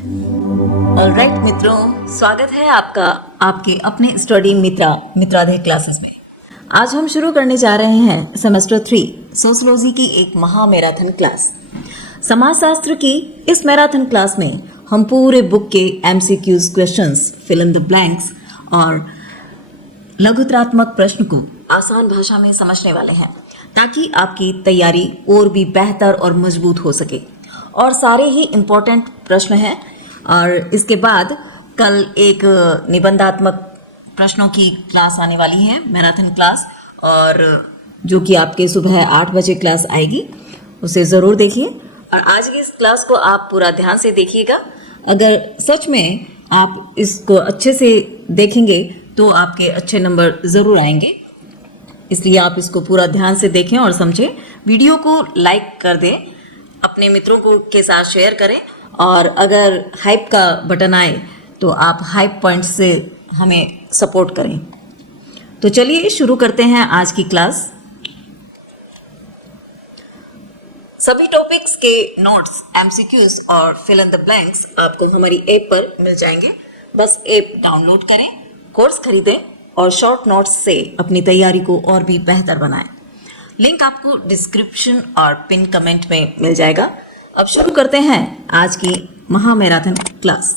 Alright मित्रों, स्वागत है आपका आपके अपने स्टडी मित्राधे क्लासेस में। आज हम शुरू करने जा रहे हैं सेमेस्टर 3 सोशियोलॉजी की एक महा मैराथन क्लास। समाजशास्त्र की इस मैराथन क्लास में हम पूरे बुक के MCQs questions, fill in the blanks और लघुत्रात्मक प्रश्न को आसान भाषा में समझने वाले हैं, ताकि आपकी तैयारी और भी बेहतर और मजबूत हो सके। और सारे ही इम्पोर्टेंट प्रश्न हैं। और इसके बाद कल एक निबंधात्मक प्रश्नों की क्लास आने वाली है, मैराथन क्लास, और जो कि आपके सुबह 8 बजे क्लास आएगी, उसे ज़रूर देखिए। और आज की इस क्लास को आप पूरा ध्यान से देखिएगा। अगर सच में आप इसको अच्छे से देखेंगे तो आपके अच्छे नंबर ज़रूर आएंगे, इसलिए आप इसको पूरा ध्यान से देखें और समझें। वीडियो को लाइक कर दें, अपने मित्रों को के साथ शेयर करें, और अगर हाइप का बटन आए तो आप हाइप पॉइंट से हमें सपोर्ट करें। तो चलिए शुरू करते हैं आज की क्लास। सभी टॉपिक्स के नोट्स, एमसीक्यूज और फिल इन द ब्लैंक्स आपको हमारी ऐप पर मिल जाएंगे। बस ऐप डाउनलोड करें, कोर्स खरीदें और शॉर्ट नोट्स से अपनी तैयारी को और भी बेहतर बनाएं। लिंक आपको डिस्क्रिप्शन और पिन कमेंट में मिल जाएगा। अब शुरू करते हैं आज की महा मैराथन क्लास।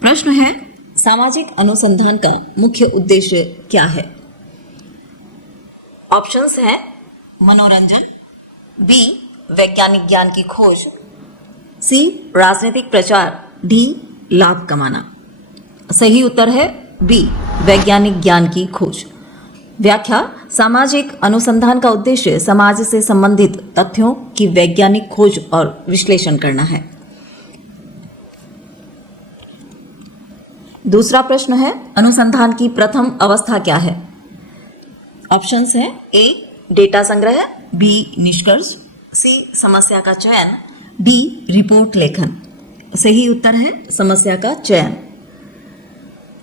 प्रश्न है, सामाजिक अनुसंधान का मुख्य उद्देश्य क्या है? ऑप्शंस हैं मनोरंजन, बी वैज्ञानिक ज्ञान की खोज, सी राजनीतिक प्रचार, डी लाभ कमाना। सही उत्तर है बी वैज्ञानिक ज्ञान की खोज। व्याख्या, सामाजिक अनुसंधान का उद्देश्य समाज से संबंधित तथ्यों की वैज्ञानिक खोज और विश्लेषण करना है। दूसरा प्रश्न है, अनुसंधान की प्रथम अवस्था क्या है? ऑप्शंस हैं ए डेटा संग्रह, बी निष्कर्ष, सी समस्या का चयन, डी रिपोर्ट लेखन। सही उत्तर है समस्या का चयन।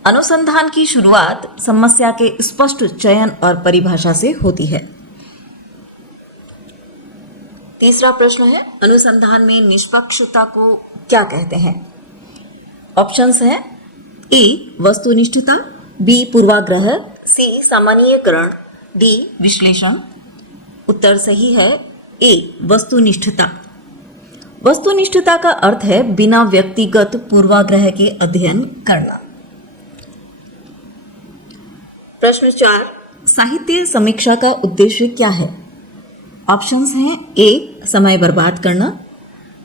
अनुसंधान की शुरुआत समस्या के स्पष्ट चयन और परिभाषा से होती है। तीसरा प्रश्न है, अनुसंधान में निष्पक्षता को क्या कहते हैं? ऑप्शंस हैं ए वस्तुनिष्ठता, बी पूर्वाग्रह, सी सामान्यीकरण, डी विश्लेषण। उत्तर सही है ए वस्तुनिष्ठता। वस्तुनिष्ठता का अर्थ है बिना व्यक्तिगत पूर्वाग्रह के अध्ययन करना। प्रश्न 4, साहित्य समीक्षा का उद्देश्य क्या है? ऑप्शंस हैं ए समय बर्बाद करना,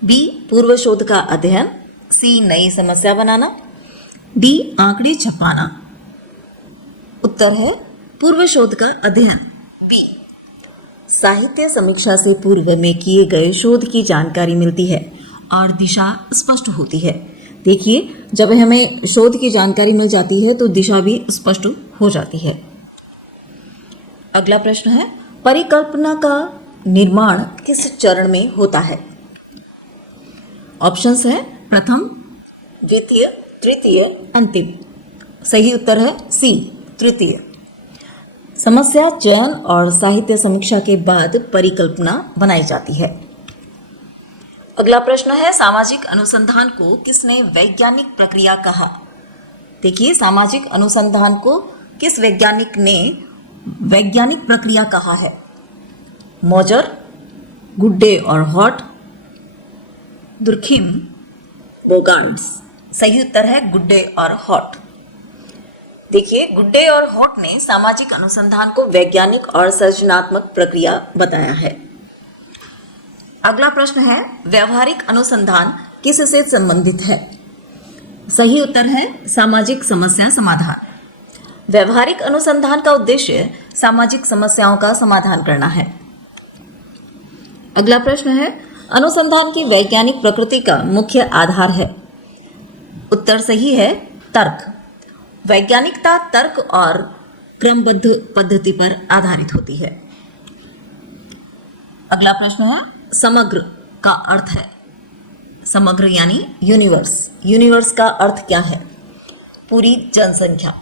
बी पूर्व शोध का अध्ययन, सी नई समस्या बनाना, डी आंकड़े छपाना। उत्तर है पूर्व शोध का अध्ययन, बी। साहित्य समीक्षा से पूर्व में किए गए शोध की जानकारी मिलती है और दिशा स्पष्ट होती है। देखिए, जब हमें शोध की जानकारी मिल जाती है तो दिशा भी स्पष्ट हो जाती है। अगला प्रश्न है, परिकल्पना का निर्माण किस चरण में होता है? ऑप्शंस हैं प्रथम, द्वितीय, तृतीय, अंतिम। सही उत्तर है सी तृतीय। समस्या चयन और साहित्य समीक्षा के बाद परिकल्पना बनाई जाती है। अगला प्रश्न है, सामाजिक अनुसंधान को किसने वैज्ञानिक प्रक्रिया कहा? देखिए, सामाजिक अनुसंधान को किस वैज्ञानिक ने वैज्ञानिक प्रक्रिया कहा है? मोजर, गुड्डे और हॉट, दुर्खिम, बोगार्ड्स। सही उत्तर है गुड्डे और हॉट। देखिए, गुड्डे और हॉट ने सामाजिक अनुसंधान को वैज्ञानिक और सृजनात्मक प्रक्रिया बताया है। अगला प्रश्न है, व्यवहारिक अनुसंधान किससे संबंधित है? सही उत्तर है सामाजिक समस्या समाधान। व्यवहारिक अनुसंधान का उद्देश्य सामाजिक समस्याओं का समाधान करना है। अगला प्रश्न है, अनुसंधान की वैज्ञानिक प्रकृति का मुख्य आधार है? उत्तर सही है तर्क। वैज्ञानिकता तर्क और क्रमबद्ध पद्धति पर आधारित होती है। अगला प्रश्न है, समग्र का अर्थ है? समग्र यानी यूनिवर्स। यूनिवर्स का अर्थ क्या है? पूरी जनसंख्या।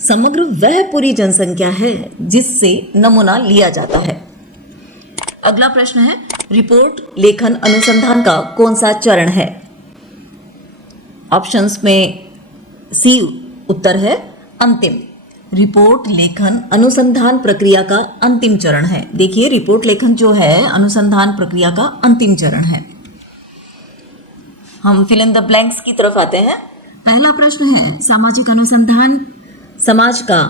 समग्र वह पूरी जनसंख्या है जिससे नमूना लिया जाता है। अगला प्रश्न है, रिपोर्ट लेखन अनुसंधान का कौन सा चरण है? ऑप्शंस में सी उत्तर है अंतिम। रिपोर्ट लेखन अनुसंधान प्रक्रिया का अंतिम चरण है। देखिए, रिपोर्ट लेखन जो है अनुसंधान प्रक्रिया का अंतिम चरण है। हम फिल इन द ब्लैंक्स की तरफ आते हैं। पहला प्रश्न है, सामाजिक अनुसंधान समाज का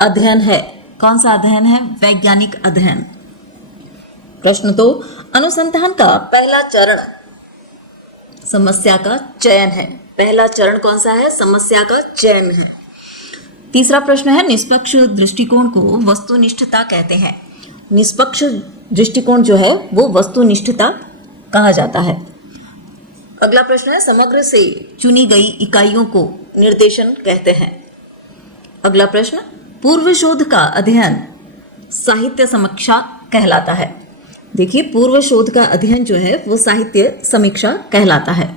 अध्ययन है। कौन सा अध्ययन है? वैज्ञानिक अध्ययन। प्रश्न 2, अनुसंधान का पहला चरण समस्या का चयन है। पहला चरण कौन सा है? समस्या का चयन है। तीसरा प्रश्न है, निष्पक्ष दृष्टिकोण को वस्तुनिष्ठता कहते हैं। निष्पक्ष दृष्टिकोण जो है वो वस्तुनिष्ठता कहा जाता है। अगला प्रश्न है, समग्र से चुनी गई इकाइयों को निर्देशन कहते हैं। अगला प्रश्न, पूर्व शोध का अध्ययन साहित्य समीक्षा कहलाता है। देखिए, पूर्व शोध का अध्ययन जो है वो साहित्य समीक्षा कहलाता है।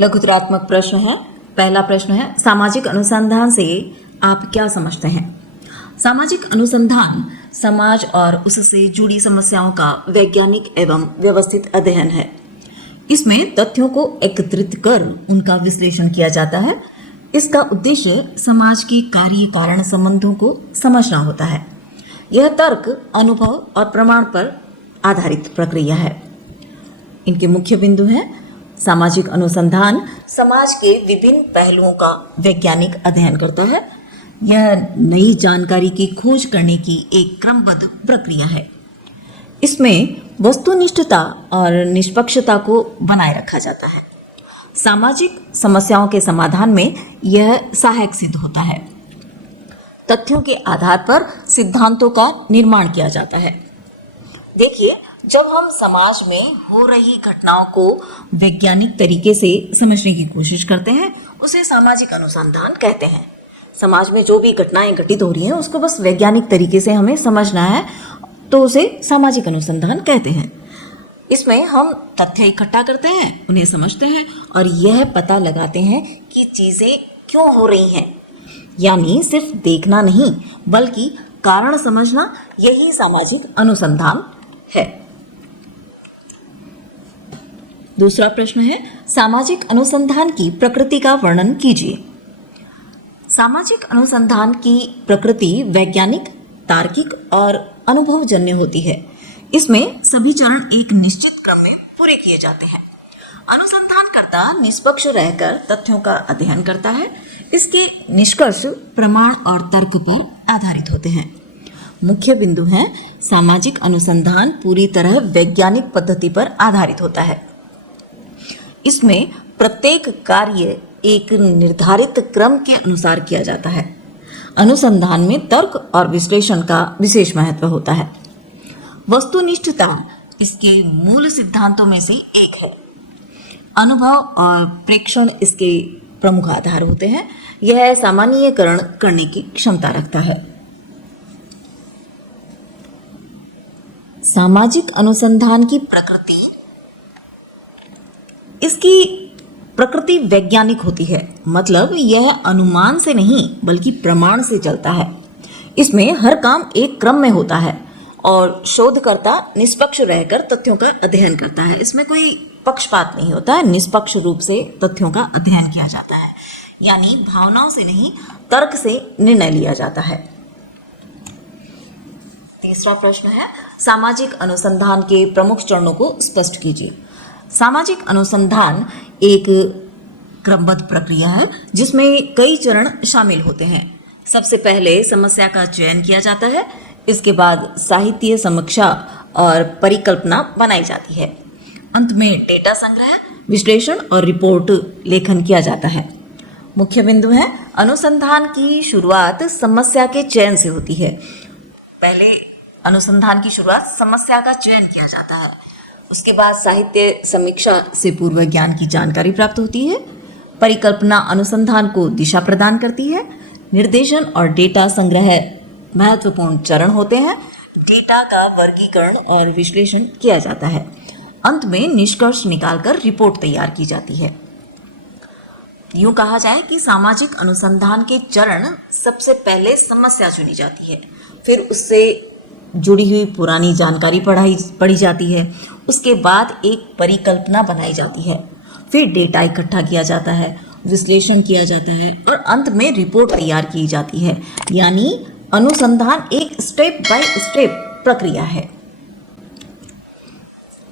लघुतरात्मक प्रश्न है। पहला प्रश्न है, सामाजिक अनुसंधान से आप क्या समझते हैं? सामाजिक अनुसंधान समाज और उससे जुड़ी समस्याओं का वैज्ञानिक एवं व्यवस्थित अध्ययन है। इसमें तथ्यों को एकत्रित कर उनका विश्लेषण किया जाता है। इसका उद्देश्य समाज के कार्य कारण संबंधों को समझना होता है। यह तर्क, अनुभव और प्रमाण पर आधारित प्रक्रिया है। इनके मुख्य बिंदु हैं, सामाजिक अनुसंधान समाज के विभिन्न पहलुओं का वैज्ञानिक अध्ययन करता है। यह नई जानकारी की खोज करने की एक क्रमबद्ध प्रक्रिया है। इसमें वस्तुनिष्ठता और निष्पक्षता को बनाए रखा जाता है। सामाजिक समस्याओं के समाधान में यह सहायक सिद्ध होता है। तथ्यों के आधार पर सिद्धांतों का निर्माण किया जाता है। देखिए, जब हम समाज में हो रही घटनाओं को वैज्ञानिक तरीके से समझने की कोशिश करते हैं, उसे सामाजिक अनुसंधान कहते हैं। समाज में जो भी घटनाएं घटित हो रही हैं उसको बस वैज्ञानिक तरीके से हमें समझना है, तो उसे सामाजिक अनुसंधान कहते हैं। इसमें हम तथ्य इकट्ठा करते हैं, उन्हें समझते हैं और यह पता लगाते हैं कि चीजें क्यों हो रही हैं। यानी सिर्फ देखना नहीं बल्कि कारण समझना, यही सामाजिक अनुसंधान है। दूसरा प्रश्न है, सामाजिक अनुसंधान की प्रकृति का वर्णन कीजिए। सामाजिक अनुसंधान की प्रकृति वैज्ञानिक, तार्किक और अनुभवजन्य होती है। इसमें सभी चरण एक निश्चित क्रम में पूरे किए जाते हैं। अनुसंधानकर्ता निष्पक्ष रहकर तथ्यों का अध्ययन करता है। इसके निष्कर्ष प्रमाण और तर्क पर आधारित होते हैं। मुख्य बिंदु हैं, सामाजिक अनुसंधान पूरी तरह वैज्ञानिक पद्धति पर आधारित होता है। इसमें प्रत्येक कार्य एक निर्धारित क्रम के अनुसार किया जाता है। अनुसंधान में तर्क और विश्लेषण का विशेष महत्व होता है। वस्तुनिष्ठता इसके मूल सिद्धांतों में से एक है। अनुभव और प्रेक्षण इसके प्रमुख आधार होते हैं। यह सामान्यीकरण करने की क्षमता रखता है। सामाजिक अनुसंधान की प्रकृति, इसकी प्रकृति वैज्ञानिक होती है। मतलब यह अनुमान से नहीं बल्कि प्रमाण से चलता है। इसमें हर काम एक क्रम में होता है और शोधकर्ता निष्पक्ष रहकर तथ्यों का अध्ययन करता है। इसमें कोई पक्षपात नहीं होता है। निष्पक्ष रूप से तथ्यों का अध्ययन किया जाता है, यानी भावनाओं से नहीं तर्क से निर्णय लिया जाता है। तीसरा प्रश्न है, सामाजिक अनुसंधान के प्रमुख चरणों को स्पष्ट कीजिए। सामाजिक अनुसंधान एक क्रमबद्ध प्रक्रिया है जिसमें कई चरण शामिल होते हैं। सबसे पहले समस्या का चयन किया जाता है। इसके बाद साहित्य समीक्षा और परिकल्पना बनाई जाती है। अंत में डेटा संग्रह, विश्लेषण और रिपोर्ट लेखन किया जाता है। मुख्य बिंदु है, अनुसंधान की शुरुआत समस्या के चयन से होती है। पहले अनुसंधान की शुरुआत समस्या का चयन किया जाता है। उसके बाद साहित्य समीक्षा से पूर्व ज्ञान की जानकारी प्राप्त होती है। परिकल्पना अनुसंधान को दिशा प्रदान करती है। निर्देशन और डेटा संग्रह महत्वपूर्ण चरण होते हैं। डेटा का वर्गीकरण और विश्लेषण किया जाता है। अंत में निष्कर्ष निकालकर रिपोर्ट तैयार की जाती है। यूं कहा जाए कि सामाजिक अनुसंधान के चरण सबसे पहले समस्या चुनी जाती है, फिर उससे जुड़ी हुई पुरानी जानकारी पढ़ी जाती है, उसके बाद एक परिकल्पना बनाई जाती है, फिर डेटा इकट्ठा किया जाता है, विश्लेषण किया जाता है और अंत में रिपोर्ट तैयार की जाती है। यानी अनुसंधान एक स्टेप बाय स्टेप प्रक्रिया है।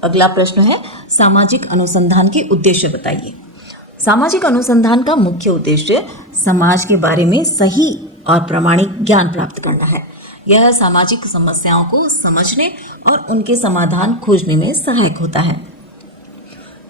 अगला प्रश्न है, सामाजिक अनुसंधान के उद्देश्य बताइए। सामाजिक अनुसंधान का मुख्य उद्देश्य समाज के बारे में सही और प्रामाणिक ज्ञान प्राप्त करना है। यह सामाजिक समस्याओं को समझने और उनके समाधान खोजने में सहायक होता है।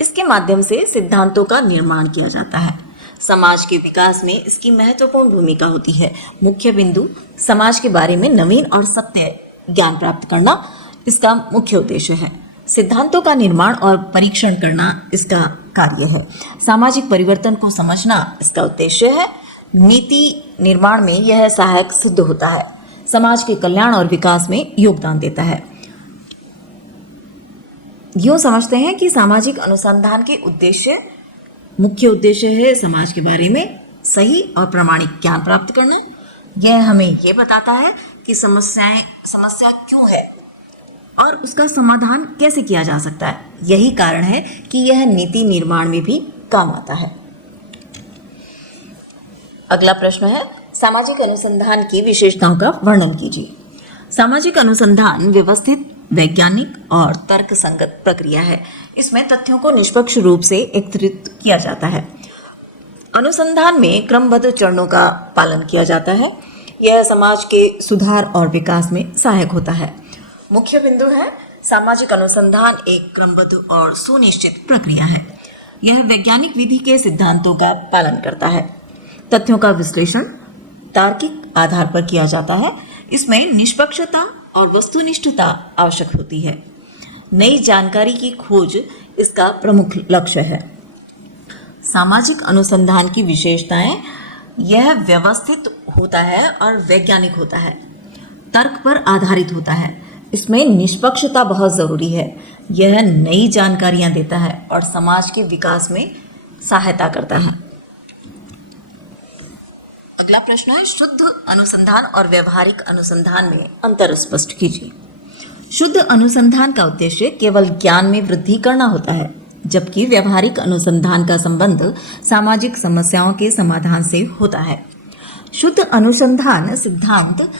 इसके माध्यम से सिद्धांतों का निर्माण किया जाता है। समाज के विकास में इसकी महत्वपूर्ण भूमिका होती है। मुख्य बिंदु समाज के बारे में नवीन और सत्य ज्ञान प्राप्त करना इसका मुख्य उद्देश्य है। सिद्धांतों का निर्माण और परीक्षण करना इसका कार्य है। सामाजिक परिवर्तन को समझना इसका उद्देश्य है। नीति निर्माण में यह सहायक सिद्ध होता है। समाज के कल्याण और विकास में योगदान देता है। यूं समझते हैं कि सामाजिक अनुसंधान के मुख्य उद्देश्य है समाज के बारे में सही और प्रामाणिक ज्ञान प्राप्त करना। यह हमें यह बताता है कि समस्या क्यों है और उसका समाधान कैसे किया जा सकता है। यही कारण है कि यह नीति निर्माण में भी काम आता है। अगला प्रश्न है, सामाजिक अनुसंधान की विशेषताओं का वर्णन कीजिए। सामाजिक अनुसंधान व्यवस्थित, वैज्ञानिक और तर्क संगत प्रक्रिया है। इसमें तथ्यों को निष्पक्ष रूप से एकत्रित किया जाता है। अनुसंधान में क्रमबद्ध चरणों का पालन किया जाता है। यह समाज के सुधार और विकास में सहायक होता है। मुख्य बिंदु है, सामाजिक अनुसंधान एक क्रमबद्ध और सुनिश्चित प्रक्रिया है। यह वैज्ञानिक विधि के सिद्धांतों का पालन करता है। तथ्यों का विश्लेषण तार्किक आधार पर किया जाता है। इसमें निष्पक्षता और वस्तुनिष्ठता आवश्यक होती है। नई जानकारी की खोज इसका प्रमुख लक्ष्य है। सामाजिक अनुसंधान की विशेषताएं, यह व्यवस्थित होता है और वैज्ञानिक होता है, तर्क पर आधारित होता है। इसमें निष्पक्षता बहुत जरूरी है। यह नई जानकारियां देता है और समाज के विकास में सहायता करता है। अगला प्रश्न है, शुद्ध अनुसंधान और व्यवहारिक अनुसंधान में अंतर स्पष्ट कीजिए। शुद्ध अनुसंधान का उद्देश्य केवल ज्ञान में वृद्धि करना होता है, जबकि व्यवहारिक अनुसंधान का संबंध सामाजिक समस्याओं के समाधान से होता है। शुद्ध अनुसंधान सिद्धांत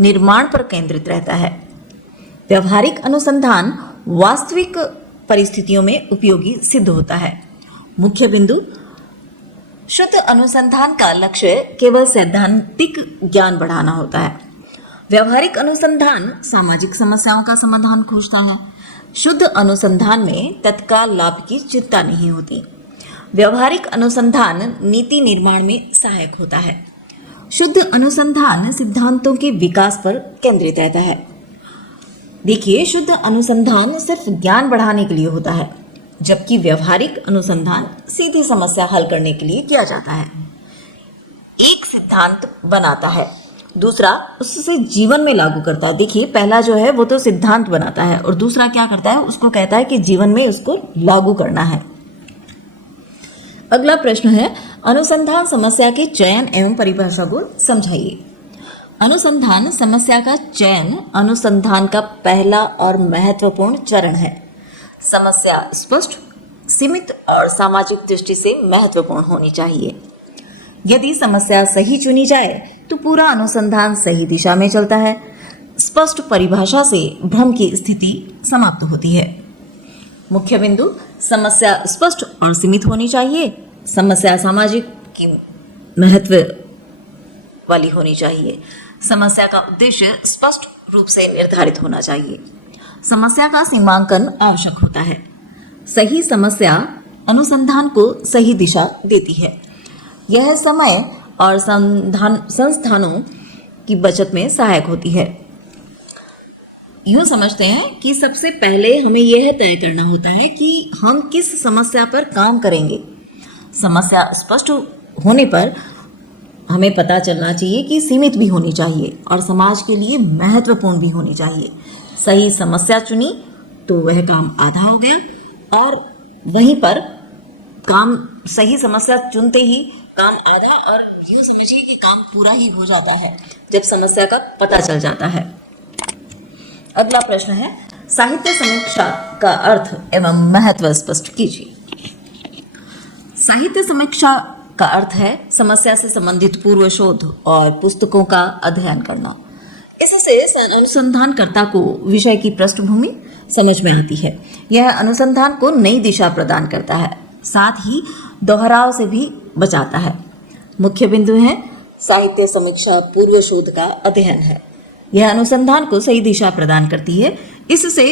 निर्माण पर केंद्रित रहता है। व्यवहारिक अनुसंधान वास्तविक परिस्थितियों में उपयोगी सिद्ध होता है। मुख्य बिंदु, शुद्ध अनुसंधान का लक्ष्य केवल सैद्धांतिक ज्ञान बढ़ाना होता है। व्यवहारिक अनुसंधान सामाजिक समस्याओं का समाधान खोजता है। शुद्ध अनुसंधान में तत्काल लाभ की चिंता नहीं होती। व्यवहारिक अनुसंधान नीति निर्माण में सहायक होता है। शुद्ध अनुसंधान सिद्धांतों के विकास पर केंद्रित रहता है। देखिए, शुद्ध अनुसंधान सिर्फ ज्ञान बढ़ाने के लिए होता है, जबकि व्यवहारिक अनुसंधान सीधी समस्या हल करने के लिए किया जाता है। एक सिद्धांत बनाता है, दूसरा उससे जीवन में लागू करता है। देखिए, पहला जो है वो तो सिद्धांत बनाता है और दूसरा क्या करता है, उसको कहता है कि जीवन में उसको लागू करना है। अगला प्रश्न है, अनुसंधान समस्या के चयन एवं परिभाषा को समझाइए। अनुसंधान समस्या का चयन अनुसंधान का पहला और महत्वपूर्ण चरण है। समस्या स्पष्ट, सीमित और सामाजिक दृष्टि से महत्वपूर्ण होनी चाहिए। यदि समस्या सही चुनी जाए तो पूरा अनुसंधान सही दिशा में चलता है। स्पष्ट परिभाषा से भ्रम की स्थिति समाप्त होती है। मुख्य बिंदु, समस्या स्पष्ट और सीमित होनी चाहिए। समस्या सामाजिक की महत्व वाली होनी चाहिए। समस्या का उद्देश्य स्पष्ट रूप से निर्धारित होना चाहिए। समस्या का सीमांकन आवश्यक होता है। सही समस्या अनुसंधान को सही दिशा देती है। यह समय और संस्थानों की बचत में सहायक होती है। यूं समझते हैं कि सबसे पहले हमें यह तय करना होता है कि हम किस समस्या पर काम करेंगे। समस्या स्पष्ट होने पर हमें पता चलना चाहिए कि सीमित भी होनी चाहिए और समाज के लिए महत्वपूर्ण भी होनी चाहिए। सही समस्या चुनी तो वह काम आधा हो गया और वहीं पर काम सही समस्या चुनते ही काम आधा और यूं समझिए कि काम पूरा ही हो जाता है जब समस्या का पता चल जाता है। अगला प्रश्न है, साहित्य समीक्षा का अर्थ एवं महत्व स्पष्ट कीजिए। साहित्य समीक्षा का अर्थ है समस्या से संबंधित पूर्व शोध और पुस्तकों का अध्ययन करना। इससे अनुसंधानकर्ता को विषय की पृष्ठभूमि समझ में आती है। यह अनुसंधान को नई दिशा प्रदान करता है, साथ ही दोहराव से भी बचाता है। मुख्य बिंदु है साहित्य समीक्षा पूर्व शोध का अध्ययन है। यह अनुसंधान को सही दिशा प्रदान करती है। इससे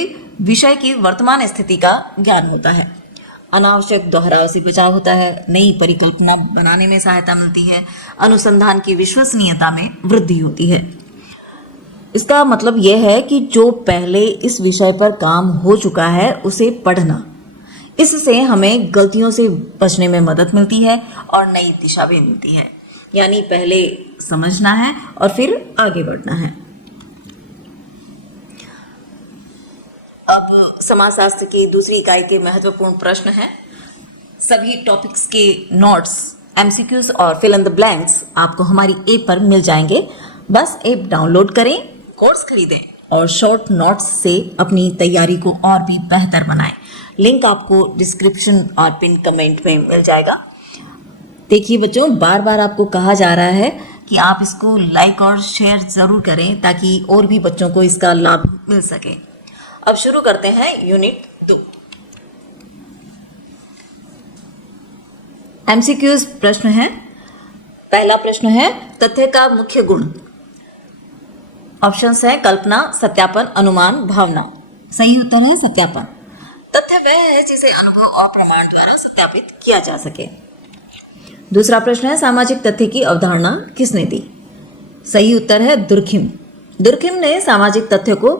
विषय की वर्तमान स्थिति का ज्ञान होता है। अनावश्यक दोहराव से बचाव होता है। नई परिकल्पना बनाने में सहायता मिलती है। अनुसंधान की विश्वसनीयता में वृद्धि होती है। इसका मतलब यह है कि जो पहले इस विषय पर काम हो चुका है उसे पढ़ना। इससे हमें गलतियों से बचने में मदद मिलती है और नई दिशा भी मिलती है। यानी पहले समझना है और फिर आगे बढ़ना है। अब समाजशास्त्र की दूसरी इकाई के महत्वपूर्ण प्रश्न है। सभी टॉपिक्स के नोट्स, एमसीक्यूज और फिल इन द ब्लैंक्स आपको हमारी ऐप पर मिल जाएंगे। बस ऐप डाउनलोड करें, कोर्स खरीदें और शॉर्ट नोट्स से अपनी तैयारी को और भी बेहतर बनाएं। लिंक आपको डिस्क्रिप्शन और पिन कमेंट में मिल जाएगा। देखिए बच्चों, बार बार आपको कहा जा रहा है कि आप इसको लाइक और शेयर ज़रूर करें ताकि और भी बच्चों को इसका लाभ मिल सके। अब शुरू करते हैं यूनिट 2। एमसीक्यूज प्रश्न है। पहला प्रश्न है, तथ्य का मुख्य गुण। ऑप्शंस है कल्पना, सत्यापन, अनुमान, भावना। सही उत्तर है सत्यापन। तथ्य वह है जिसे अनुभव और प्रमाण द्वारा सत्यापित किया जा सके। दूसरा प्रश्न है, सामाजिक तथ्य की अवधारणा किसने दी। सही उत्तर है दुर्खिम। दुर्खिम ने सामाजिक तथ्य को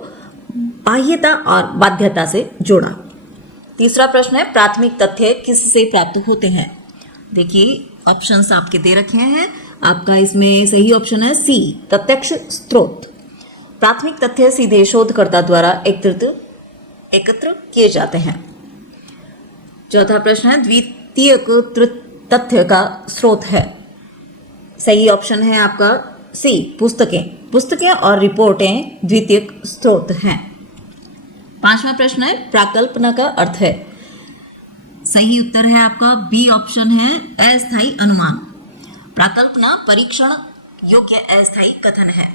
बाह्यता और बाध्यता से जोड़ा। तीसरा प्रश्न है, प्राथमिक तथ्य किससे प्राप्त होते हैं। देखिए ऑप्शंस आपके दे रखे हैं। आपका इसमें सही ऑप्शन है सी, प्रत्यक्ष स्रोत। प्राथमिक तथ्य सीधे शोधकर्ता द्वारा एकत्र किए जाते हैं। चौथा प्रश्न है, द्वितीयक तथ्य का स्रोत है। सही ऑप्शन है आपका सी, पुस्तकें। पुस्तकें और रिपोर्टें द्वितीयक स्रोत हैं। पांचवा प्रश्न है, प्राकल्पना का अर्थ है। सही उत्तर है आपका बी ऑप्शन है, अस्थायी अनुमान। प्राकल्पना परीक्षण योग्य अस्थायी कथन है।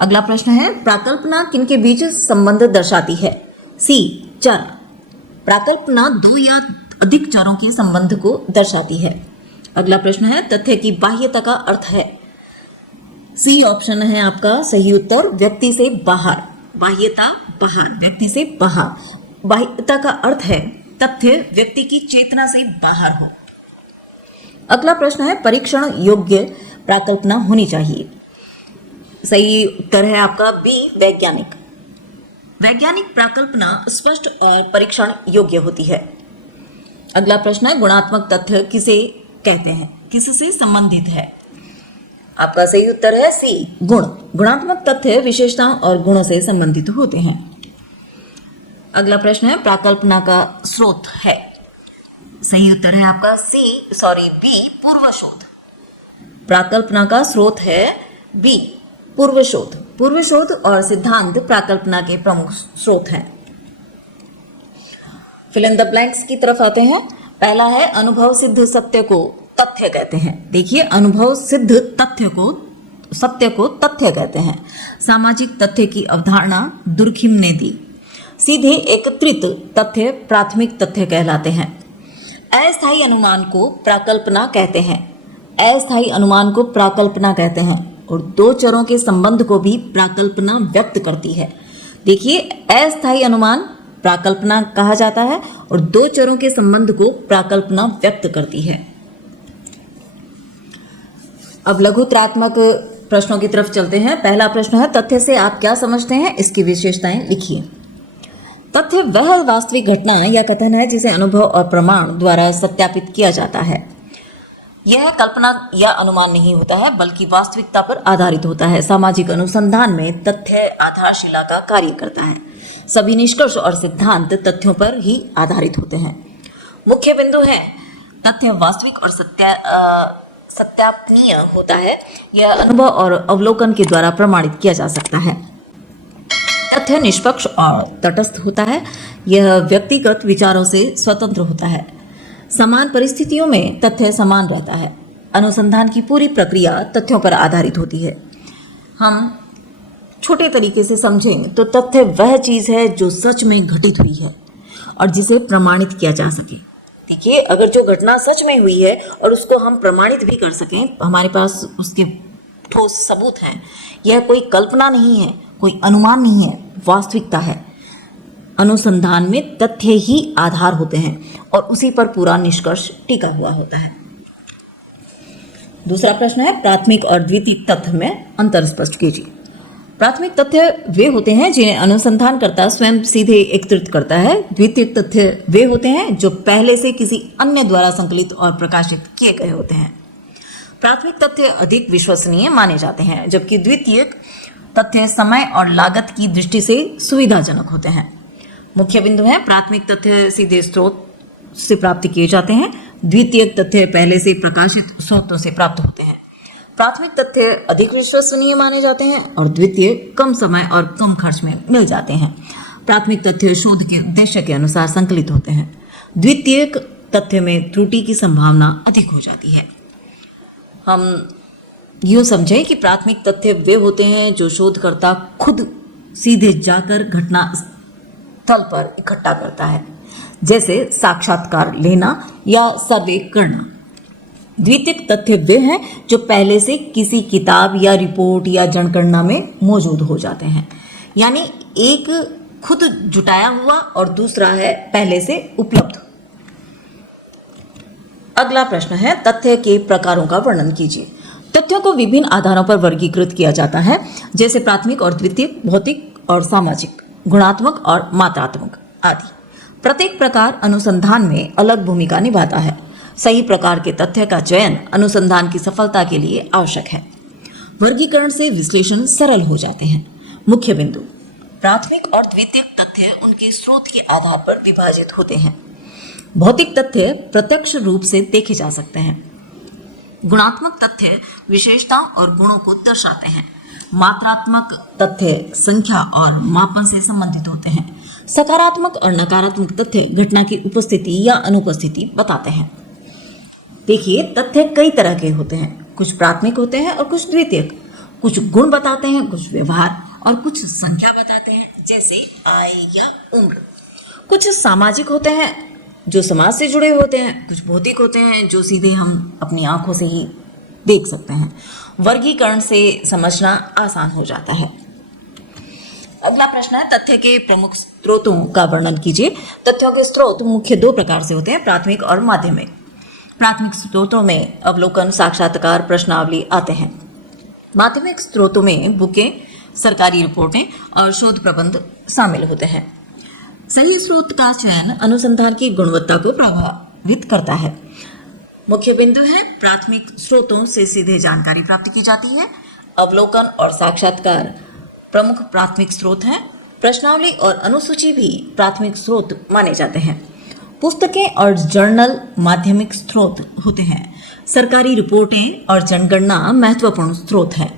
अगला प्रश्न है, प्राकल्पना किनके बीच संबंध दर्शाती है। सी, चर। प्राकल्पना दो या अधिक चरों के संबंध को दर्शाती है। अगला प्रश्न है, तथ्य की बाह्यता का अर्थ है। सी ऑप्शन है आपका सही उत्तर, व्यक्ति से बाहर। बाह्यता बाहर, व्यक्ति से बाहर। बाह्यता का अर्थ है तथ्य व्यक्ति की चेतना से बाहर हो। अगला प्रश्न है, परीक्षण योग्य प्राकल्पना होनी चाहिए। सही उत्तर है आपका बी, वैज्ञानिक। वैज्ञानिक प्राकल्पना स्पष्ट और परीक्षण योग्य होती है। अगला प्रश्न है, गुणात्मक तथ्य किसे कहते हैं, किससे संबंधित है। आपका सही उत्तर है सी, गुण। गुणात्मक तथ्य विशेषताओं और गुणों से संबंधित होते हैं। अगला प्रश्न है, प्राकल्पना का स्रोत है। सही उत्तर है आपका बी, पूर्व शोध। प्राकल्पना का स्रोत है बी, पूर्व शोध। पूर्व शोध और सिद्धांत प्राकल्पना के प्रमुख स्रोत हैं। फिल इन द ब्लैंक्स की तरफ आते हैं। पहला है, अनुभव सिद्ध सत्य को तथ्य कहते हैं। देखिए, अनुभव सिद्ध सत्य को तथ्य कहते हैं। सामाजिक तथ्य की अवधारणा दुर्खिम ने दी। सीधे एकत्रित तथ्य प्राथमिक तथ्य कहलाते हैं। अस्थायी अनुमान को प्राकल्पना कहते हैं। अस्थायी अनुमान को प्राकल्पना कहते हैं और दो चरों के संबंध को भी प्राकल्पना व्यक्त करती है। देखिए, अस्थायी अनुमान प्राकल्पना कहा जाता है और दो चरों के संबंध को प्राकल्पना व्यक्त करती है। अब लघुत्रात्मक प्रश्नों की तरफ चलते हैं। पहला प्रश्न है, तथ्य से आप क्या समझते हैं, इसकी विशेषताएं लिखिए। तथ्य वह वास्तविक घटना या कथन है जिसे अनुभव और प्रमाण द्वारा सत्यापित किया जाता है। यह कल्पना या अनुमान नहीं होता है बल्कि वास्तविकता पर आधारित होता है। सामाजिक अनुसंधान में तथ्य आधारशिला का कार्य करता है। सभी निष्कर्ष और सिद्धांत तथ्यों पर ही आधारित होते हैं। मुख्य बिंदु है तथ्य वास्तविक और सत्यापनीय होता है। यह अनुभव और अवलोकन के द्वारा प्रमाणित किया जा सकता है। तथ्य निष्पक्ष और तटस्थ होता है। यह व्यक्तिगत विचारों से स्वतंत्र होता है। समान परिस्थितियों में तथ्य समान रहता है। अनुसंधान की पूरी प्रक्रिया तथ्यों पर आधारित होती है। हम छोटे तरीके से समझें तो तथ्य वह चीज़ है जो सच में घटित हुई है और जिसे प्रमाणित किया जा सके। देखिए, अगर जो घटना सच में हुई है और उसको हम प्रमाणित भी कर सकें, हमारे पास उसके ठोस सबूत हैं। यह कोई कल्पना नहीं है, कोई अनुमान नहीं है, वास्तविकता है। अनुसंधान में तथ्य ही आधार होते हैं और उसी पर पूरा निष्कर्ष टिका हुआ होता है। दूसरा प्रश्न है, प्राथमिक और द्वितीयक तथ्य में अंतर स्पष्ट कीजिए। प्राथमिक तथ्य वे होते हैं जिन्हें अनुसंधानकर्ता स्वयं सीधे एकत्रित करता है। द्वितीयक तथ्य वे होते हैं जो पहले से किसी अन्य द्वारा संकलित और प्रकाशित किए गए होते हैं। प्राथमिक तथ्य अधिक विश्वसनीय माने जाते हैं, जबकि द्वितीयक तथ्य समय और लागत की दृष्टि से सुविधाजनक होते हैं। मुख्य बिंदु है, प्राथमिक तथ्य सीधे स्रोत से प्राप्त किए जाते हैं। द्वितीयक तथ्य पहले से प्रकाशित स्रोतों से प्राप्त होते हैं। प्राथमिक तथ्य अधिक विश्वसनीय माने जाते हैं और द्वितीय कम समय और कम खर्च में मिल जाते हैं। प्राथमिक तथ्य शोध के उद्देश्य के अनुसार संकलित होते हैं। द्वितीयक तथ्य में त्रुटि की संभावना अधिक हो जाती है। हम यूँ समझें कि प्राथमिक तथ्य वे होते हैं जो शोधकर्ता खुद सीधे जाकर घटना स्थल पर इकट्ठा करता है, जैसे साक्षात्कार लेना या सर्वे करना। द्वितीयक तथ्य वे हैं जो पहले से किसी किताब या रिपोर्ट या जनगणना में मौजूद हो जाते हैं। यानी एक खुद जुटाया हुआ और दूसरा है पहले से उपलब्ध। अगला प्रश्न है, तथ्य के प्रकारों का वर्णन कीजिए। तथ्यों को विभिन्न आधारों पर वर्गीकृत किया जाता है, जैसे प्राथमिक और द्वितीयक, भौतिक और सामाजिक, गुणात्मक और मात्रात्मक आदि। प्रत्येक प्रकार अनुसंधान में अलग भूमिका निभाता है। सही प्रकार के तथ्य का चयन अनुसंधान की सफलता के लिए आवश्यक है। वर्गीकरण से विश्लेषण सरल हो जाते हैं। मुख्य बिंदु, प्राथमिक और द्वितीयक तथ्य उनके स्रोत के आधार पर विभाजित होते हैं। भौतिक तथ्य प्रत्यक्ष रूप से देखे जा सकते हैं। गुणात्मक तथ्य विशेषताओं और गुणों को दर्शाते हैं। मात्रात्मक तथ्य संख्या और मापन से संबंधित होते हैं। सकारात्मक और नकारात्मक तथ्य घटना की उपस्थिति या अनुपस्थिति बताते हैं। देखिए, तथ्य कई तरह के होते हैं। कुछ प्राथमिक होते हैं और कुछ द्वितीयक। कुछ गुण बताते हैं, कुछ व्यवहार और कुछ संख्या बताते हैं, जैसे आय या उम्र। कुछ सामाजिक होते हैं जो समाज से जुड़े होते हैं। कुछ भौतिक होते हैं जो सीधे हम अपनी आंखों से ही देख सकते हैं। वर्गीकरण से समझना आसान हो जाता है। अगला प्रश्न है, तथ्य के प्रमुख स्रोतों का वर्णन कीजिए। तथ्यों के स्रोत मुख्य दो प्रकार से होते हैं, प्राथमिक और माध्यमिक। प्राथमिक स्रोतों में अवलोकन, साक्षात्कार, प्रश्नावली आते हैं। माध्यमिक स्रोतों में बुकें, सरकारी रिपोर्टें और शोध प्रबंध शामिल होते हैं। सही स्रोत का चयन अनुसंधान की गुणवत्ता को प्रभावित करता है। मुख्य बिंदु है, प्राथमिक स्रोतों से सीधे जानकारी प्राप्त की जाती है। अवलोकन और साक्षात्कार प्रमुख प्राथमिक स्रोत हैं। प्रश्नावली और अनुसूची भी प्राथमिक स्रोत माने जाते हैं। पुस्तकें और जर्नल माध्यमिक स्रोत होते हैं। सरकारी रिपोर्टें और जनगणना महत्वपूर्ण स्रोत हैं।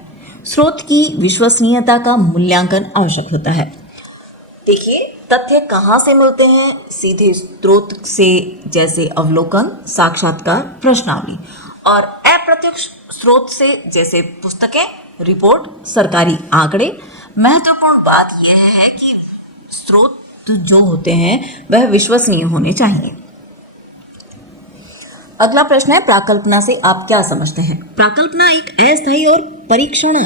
स्रोत की विश्वसनीयता का मूल्यांकन आवश्यक होता है। देखिए, तथ्य कहाँ से मिलते हैं? सीधे स्रोत से, जैसे अवलोकन, साक्षात्कार, प्रश्नावली, और अप्रत्यक्ष स्रोत से, जैसे पुस्तकें, रिपोर्ट, सरकारी आंकड़े। महत्वपूर्ण बात यह है कि स्रोत जो होते हैं वह विश्वसनीय होने चाहिए। अगला प्रश्न है, प्राकल्पना से आप क्या समझते हैं? प्राकल्पना एक अस्थायी और परीक्षण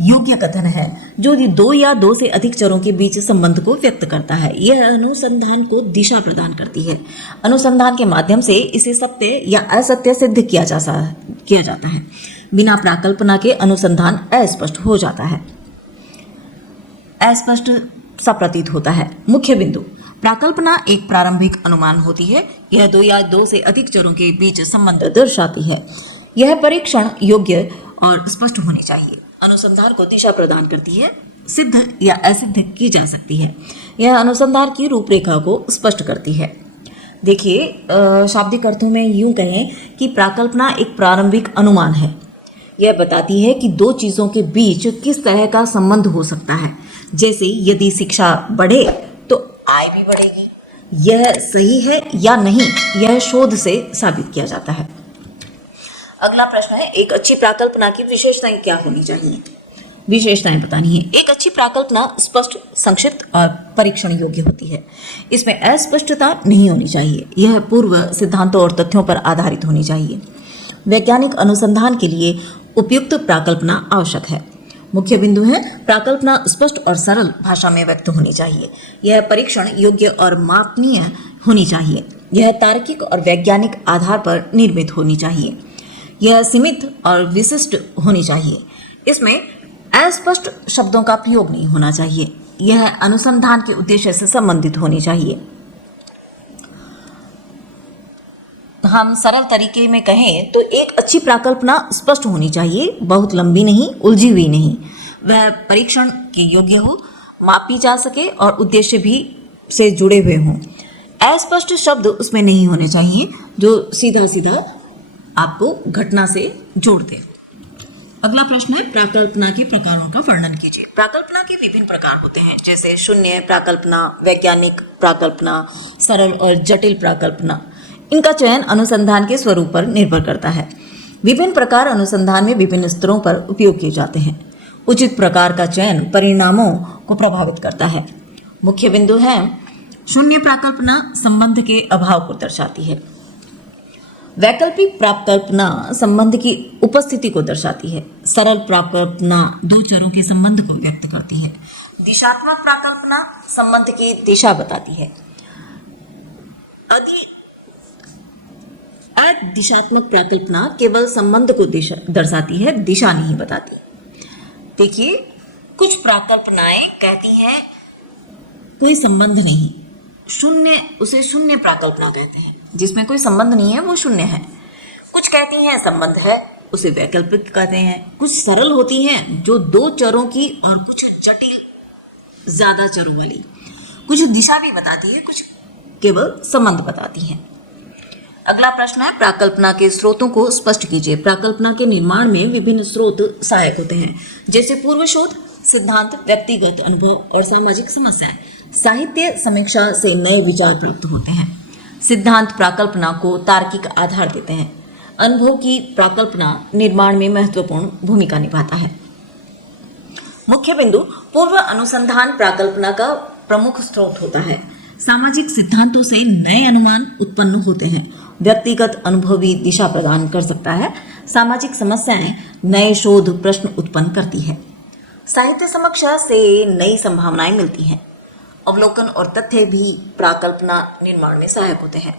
योग्य कथन है जो दो या दो से अधिक चरों के बीच संबंध को व्यक्त करता है। यह अनुसंधान को दिशा प्रदान करती है। अनुसंधान के माध्यम से इसे सत्य या असत्य सिद्ध किया जाता है। बिना प्राकल्पना के अनुसंधान अस्पष्ट हो जाता है, अस्पष्ट सा प्रतीत होता है। मुख्य बिंदु, प्राकल्पना एक प्रारंभिक अनुमान होती है। यह दो या दो से अधिक चरों के बीच संबंध दर्शाती है। यह परीक्षण योग्य और स्पष्ट होनी चाहिए। अनुसंधान को दिशा प्रदान करती है, सिद्ध या असिद्ध की जा सकती है। यह अनुसंधान की रूपरेखा को स्पष्ट करती है। देखिए, शाब्दिक अर्थों में यूं कहें कि प्राकल्पना एक प्रारंभिक अनुमान है। यह बताती है कि दो चीज़ों के बीच किस तरह का संबंध हो सकता है। जैसे यदि शिक्षा बढ़े तो आय भी बढ़ेगी। यह सही है या नहीं, यह शोध से साबित किया जाता है। अगला प्रश्न है, एक अच्छी प्राकल्पना की विशेषताएं क्या होनी चाहिए? विशेषताएं बतानी है। एक अच्छी प्राकल्पना स्पष्ट, संक्षिप्त और परीक्षण योग्य होती है। इसमें अस्पष्टता नहीं होनी चाहिए। यह पूर्व सिद्धांतों और तथ्यों पर आधारित होनी चाहिए। वैज्ञानिक अनुसंधान के लिए उपयुक्त प्राकल्पना आवश्यक है। मुख्य बिंदु है, प्राकल्पना स्पष्ट और सरल भाषा में व्यक्त होनी चाहिए। यह परीक्षण योग्य और मापनीय होनी चाहिए। यह तार्किक और वैज्ञानिक आधार पर निर्मित होनी चाहिए। यह सीमित और विशिष्ट होनी चाहिए। इसमें अस्पष्ट शब्दों का प्रयोग नहीं होना चाहिए। यह अनुसंधान के उद्देश्य से संबंधित होनी चाहिए। हम सरल तरीके में कहें तो एक अच्छी प्राकल्पना स्पष्ट होनी चाहिए, बहुत लंबी नहीं, उलझी हुई नहीं। वह परीक्षण के योग्य हो, मापी जा सके और उद्देश्य भी से जुड़े हुए हों। अस्पष्ट शब्द उसमें नहीं होने चाहिए जो सीधा सीधा आपको घटना से जोड़ दे। अगला प्रश्न है, प्राकल्पना के प्रकारों का वर्णन कीजिए। प्राकल्पना के विभिन्न प्रकार होते हैं, जैसे शून्य प्राकल्पना, वैज्ञानिक प्राकल्पना, सरल और जटिल प्राकल्पना। इनका चयन अनुसंधान के स्वरूप पर निर्भर करता है। विभिन्न प्रकार अनुसंधान में विभिन्न स्तरों पर उपयोग किए जाते हैं। उचित प्रकार का चयन परिणामों को प्रभावित करता है। मुख्य बिंदु है, शून्य प्राकल्पना संबंध के अभाव को दर्शाती है। वैकल्पिक प्राकल्पना संबंध की उपस्थिति को दर्शाती है। सरल प्राकल्पना दो चरों के संबंध को व्यक्त करती है। दिशात्मक प्राकल्पना संबंध की दिशा बताती है। दिशात्मक प्राकल्पना केवल संबंध को दर्शाती है, दिशा नहीं बताती। देखिए, कुछ प्राकल्पनाएं कहती हैं कोई संबंध नहीं, शून्य, उसे शून्य प्राकल्पना कहते हैं। जिसमें कोई संबंध नहीं है वो शून्य है। कुछ कहती हैं संबंध है, उसे वैकल्पिक कहते हैं। कुछ सरल होती हैं जो दो चरों की, और कुछ जटिल, ज्यादा चरों वाली। कुछ दिशा भी बताती है, कुछ केवल संबंध बताती हैं। अगला प्रश्न है, प्राकल्पना के स्रोतों को स्पष्ट कीजिए। प्राकल्पना के निर्माण में विभिन्न स्रोत सहायक होते हैं, जैसे पूर्व शोध, सिद्धांत, व्यक्तिगत अनुभव और सामाजिक समस्याएं। साहित्य समीक्षा से नए विचार प्राप्त होते हैं। सिद्धांत प्राकल्पना को तार्किक आधार देते हैं। अनुभव की प्राकल्पना निर्माण में महत्वपूर्ण भूमिका निभाता है। मुख्य बिंदु, पूर्व अनुसंधान प्राकल्पना का प्रमुख स्रोत होता है। सामाजिक सिद्धांतों से नए अनुमान उत्पन्न होते हैं। व्यक्तिगत अनुभव भी दिशा प्रदान कर सकता है। सामाजिक समस्याएं नए शोध प्रश्न उत्पन्न करती है। साहित्य समीक्षा से नई संभावनाएं मिलती हैं। अवलोकन और तथ्य भी प्राकल्पना निर्माण में सहायक होते हैं।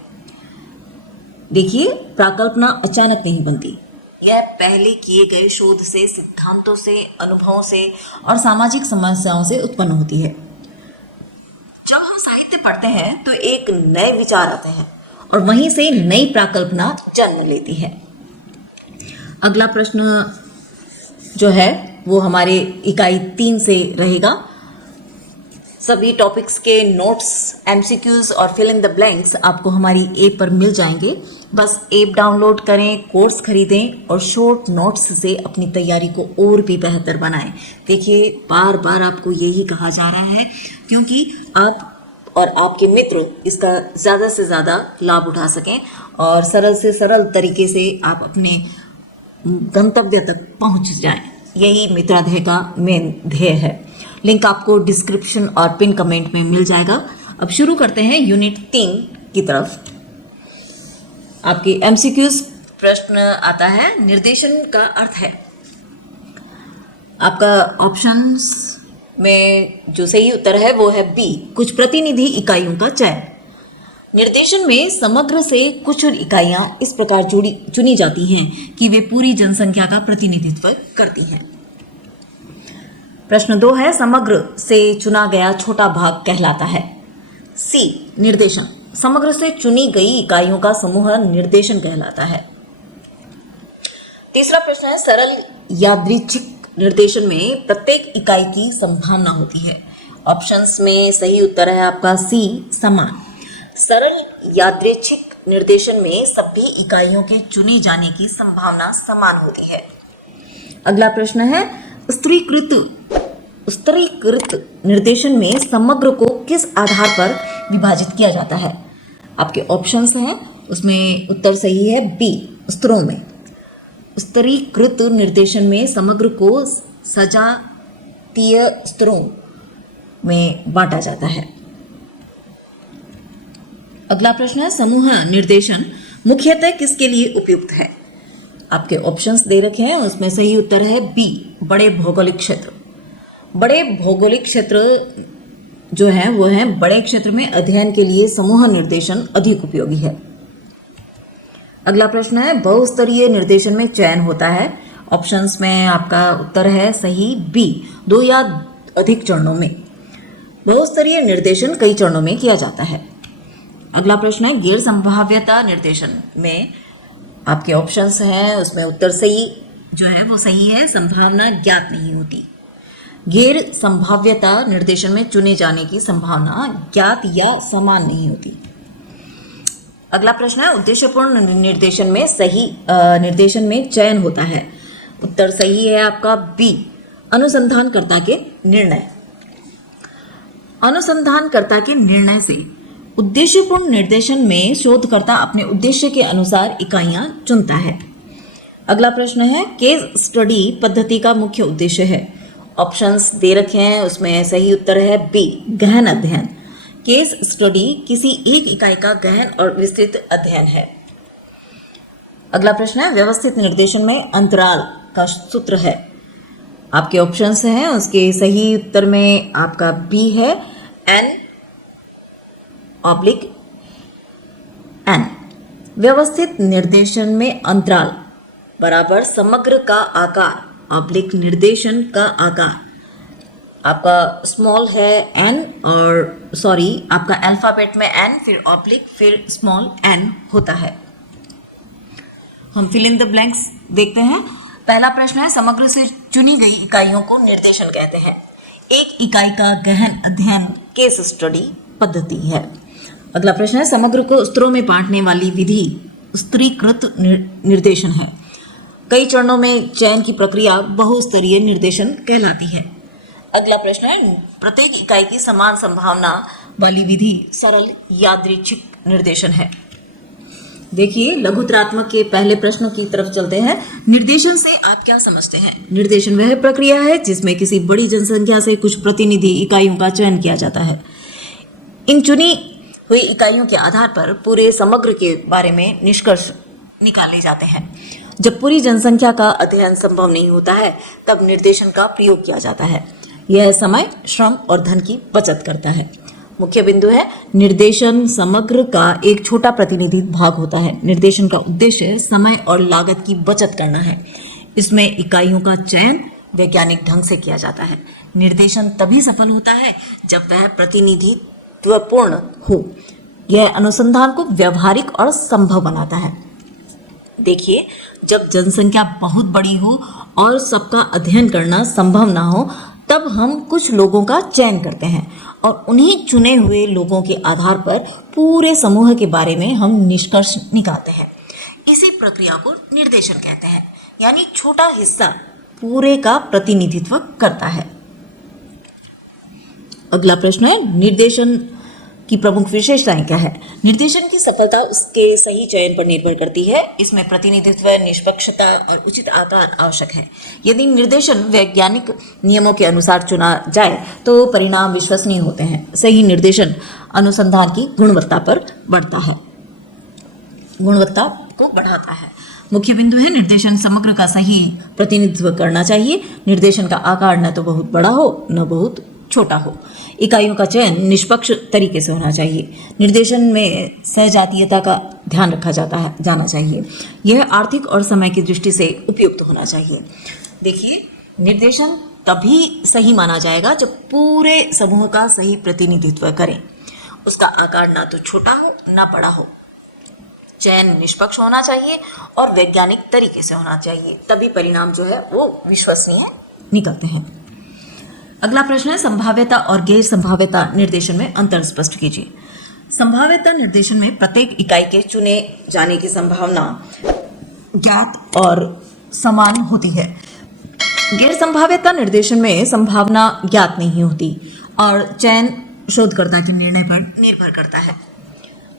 देखिए, प्राकल्पना अचानक नहीं बनती। यह पहले किए गए शोध से, सिद्धांतों से, अनुभवों से और सामाजिक समस्याओं से उत्पन्न होती है। जब हम साहित्य पढ़ते हैं तो एक नए विचार आते हैं और वहीं से नई प्राकल्पना जन्म लेती है। अगला प्रश्न जो है वो हमारे इकाई 3 से रहेगा। सभी टॉपिक्स के नोट्स, एमसीक्यूज और फिल इन द ब्लैंक्स आपको हमारी ऐप पर मिल जाएंगे। बस ऐप डाउनलोड करें, कोर्स खरीदें और शॉर्ट नोट्स से अपनी तैयारी को और भी बेहतर बनाएं। देखिए, बार बार आपको यही कहा जा रहा है क्योंकि आप और आपके मित्र इसका ज़्यादा से ज़्यादा लाभ उठा सकें और सरल से सरल तरीके से आप अपने गंतव्य तक पहुंच जाएं। यही मित्राध्यय का मेन ध्येय है। लिंक आपको डिस्क्रिप्शन और पिन कमेंट में मिल जाएगा। अब शुरू करते हैं यूनिट 3 की तरफ। आपके एमसीक्यूज प्रश्न आता है, निर्देशन का अर्थ है। आपका ऑप्शंस में जो सही उत्तर है वो है बी, कुछ प्रतिनिधि इकाइयों का चयन। निर्देशन में समग्र से कुछ इकाइयां इस प्रकार चुनी जाती हैं कि वे पूरी जनसंख्या का प्रतिनिधित्व करती हैं। प्रश्न 2 है, समग्र से चुना गया छोटा भाग कहलाता है। सी, निर्देशन। समग्र से चुनी गई इकाइयों का समूह निर्देशन कहलाता है। तीसरा प्रश्न है, सरल यादृच्छिक निर्देशन में प्रत्येक इकाई की संभावना होती है। ऑप्शंस में सही उत्तर है आपका सी, समान। सरल यादृच्छिक निर्देशन में सभी इकाइयों के चुने जाने की संभावना समान होती है। अगला प्रश्न है, स्तरीकृत निर्देशन में समग्र को किस आधार पर विभाजित किया जाता है? आपके ऑप्शंस हैं, उसमें उत्तर सही है बी, स्तरों में। स्तरीकृत निर्देशन में समग्र को सजातीय स्तरों में बांटा जाता है। अगला प्रश्न है, समूह निर्देशन मुख्यतः किसके लिए उपयुक्त है? आपके ऑप्शंस दे रखे हैं, उसमें सही उत्तर है बी, बड़े भौगोलिक क्षेत्र। बड़े भौगोलिक क्षेत्र जो है वो है बड़े क्षेत्र में अध्ययन के लिए समूह निर्देशन अधिक उपयोगी है। अगला प्रश्न है, बहुस्तरीय निर्देशन में चयन होता है। ऑप्शंस में आपका उत्तर है सही बी, 2 या अधिक चरणों में। बहुस्तरीय निर्देशन कई चरणों में किया जाता है। अगला प्रश्न है, गैर संभाव्यता निर्देशन में आपके ऑप्शंस हैं, उसमें उत्तर सही जो है वो सही है, संभावना ज्ञात नहीं होती। गैर संभाव्यता निर्देशन में चुने जाने की संभावना ज्ञात या समान नहीं होती। अगला प्रश्न है, उद्देश्यपूर्ण निर्देशन में चयन होता है। उत्तर सही है आपका बी, अनुसंधानकर्ता के निर्णय। अनुसंधानकर्ता के निर्णय से उद्देश्यपूर्ण निर्देशन में शोधकर्ता अपने उद्देश्य के अनुसार इकाइयां चुनता है। अगला प्रश्न है, केस स्टडी पद्धति का मुख्य उद्देश्य है। ऑप्शंस दे रखे हैं, उसमें सही उत्तर है बी, गहन अध्ययन। केस स्टडी किसी एक इकाई का गहन और विस्तृत अध्ययन है। अगला प्रश्न है, व्यवस्थित निर्देशन में अंतराल का सूत्र है। आपके ऑप्शंस हैं, उसके सही उत्तर में आपका बी है, n/n। व्यवस्थित निर्देशन में अंतराल बराबर समग्र का आकार ऑब्लिक निर्देशन का आकार। आपका स्मॉल है n और आपका अल्फाबेट में n, फिर ऑब्लिक, फिर स्मॉल n होता है। हम फिल इन द ब्लैंक्स देखते हैं। पहला प्रश्न है, समग्र से चुनी गई इकाइयों को निर्देशन कहते हैं। एक इकाई का गहन अध्ययन केस स्टडी पद्धति है। अगला प्रश्न है, समग्र को स्तरों में बांटने वाली विधि स्तरीकृत निर्देशन है। कई चरणों में चयन की प्रक्रिया बहुस्तरीय निर्देशन कहलाती है। अगला प्रश्न है, प्रत्येक इकाई की समान संभावना वाली विधि सरल यादृच्छिक निर्देशन है। देखिए, लघुत्रात्मक के पहले प्रश्न की तरफ चलते हैं। निर्देशन से आप क्या समझते हैं? निर्देशन वह प्रक्रिया है जिसमें किसी बड़ी जनसंख्या से कुछ प्रतिनिधि इकाइयों का चयन किया जाता है। इन चुनी हुई इकाइयों के आधार पर पूरे समग्र के बारे में निष्कर्ष निकाले जाते हैं। जब पूरी जनसंख्या का अध्ययन संभव नहीं होता है तब निर्देशन का प्रयोग किया जाता है। यह समय, श्रम और धन की बचत करता है। मुख्य बिंदु है, निर्देशन समग्र का एक छोटा प्रतिनिधि भाग होता है। निर्देशन का उद्देश्य समय और लागत की बचत करना है। इसमें इकाइयों का चयन वैज्ञानिक ढंग से किया जाता है। निर्देशन तभी सफल होता है जब वह प्रतिनिधित्वपूर्ण हो। यह अनुसंधान को व्यवहारिक और संभव बनाता है। देखिए, जब जनसंख्या बहुत बड़ी हो और सबका अध्ययन करना संभव ना हो तब हम कुछ लोगों का चयन करते हैं और उन्हीं चुने हुए लोगों के आधार पर पूरे समूह के बारे में हम निष्कर्ष निकालते हैं। इसी प्रक्रिया को निर्देशन कहते हैं, यानी छोटा हिस्सा पूरे का प्रतिनिधित्व करता है। अगला प्रश्न है, निर्देशन की प्रमुख विशेषताएं क्या है? निर्देशन की सफलता उसके सही चयन पर निर्भर करती है। इसमें प्रतिनिधित्व, निष्पक्षता और उचित आकार आवश्यक है। यदि निर्देशन वैज्ञानिक नियमों के अनुसार चुना जाए तो परिणाम विश्वसनीय होते हैं। सही निर्देशन अनुसंधान की गुणवत्ता पर गुणवत्ता को बढ़ाता है। मुख्य बिंदु है, निर्देशन समग्र का सही प्रतिनिधित्व करना चाहिए। निर्देशन का आकार न तो बहुत बड़ा हो न बहुत छोटा हो। इकाइयों का चयन निष्पक्ष तरीके से होना चाहिए। निर्देशन में सहजातीयता का ध्यान रखा जाना चाहिए। यह आर्थिक और समय की दृष्टि से उपयुक्त होना चाहिए। देखिए, निर्देशन तभी सही माना जाएगा जब पूरे समूह का सही प्रतिनिधित्व करें। उसका आकार ना तो छोटा हो ना बड़ा हो। चयन निष्पक्ष होना चाहिए और वैज्ञानिक तरीके से होना चाहिए, तभी परिणाम जो है वो विश्वसनीय निकलते हैं। अगला प्रश्न है, संभाव्यता और गैर संभाव्यता निर्देशन में अंतर स्पष्ट कीजिए। संभाव्यता निर्देशन में प्रत्येक इकाई के चुने जाने की संभावना ज्ञात और समान होती है। गैर संभाव्यता निर्देशन में संभावना ज्ञात नहीं होती और चयन शोधकर्ता के निर्णय पर निर्भर करता है।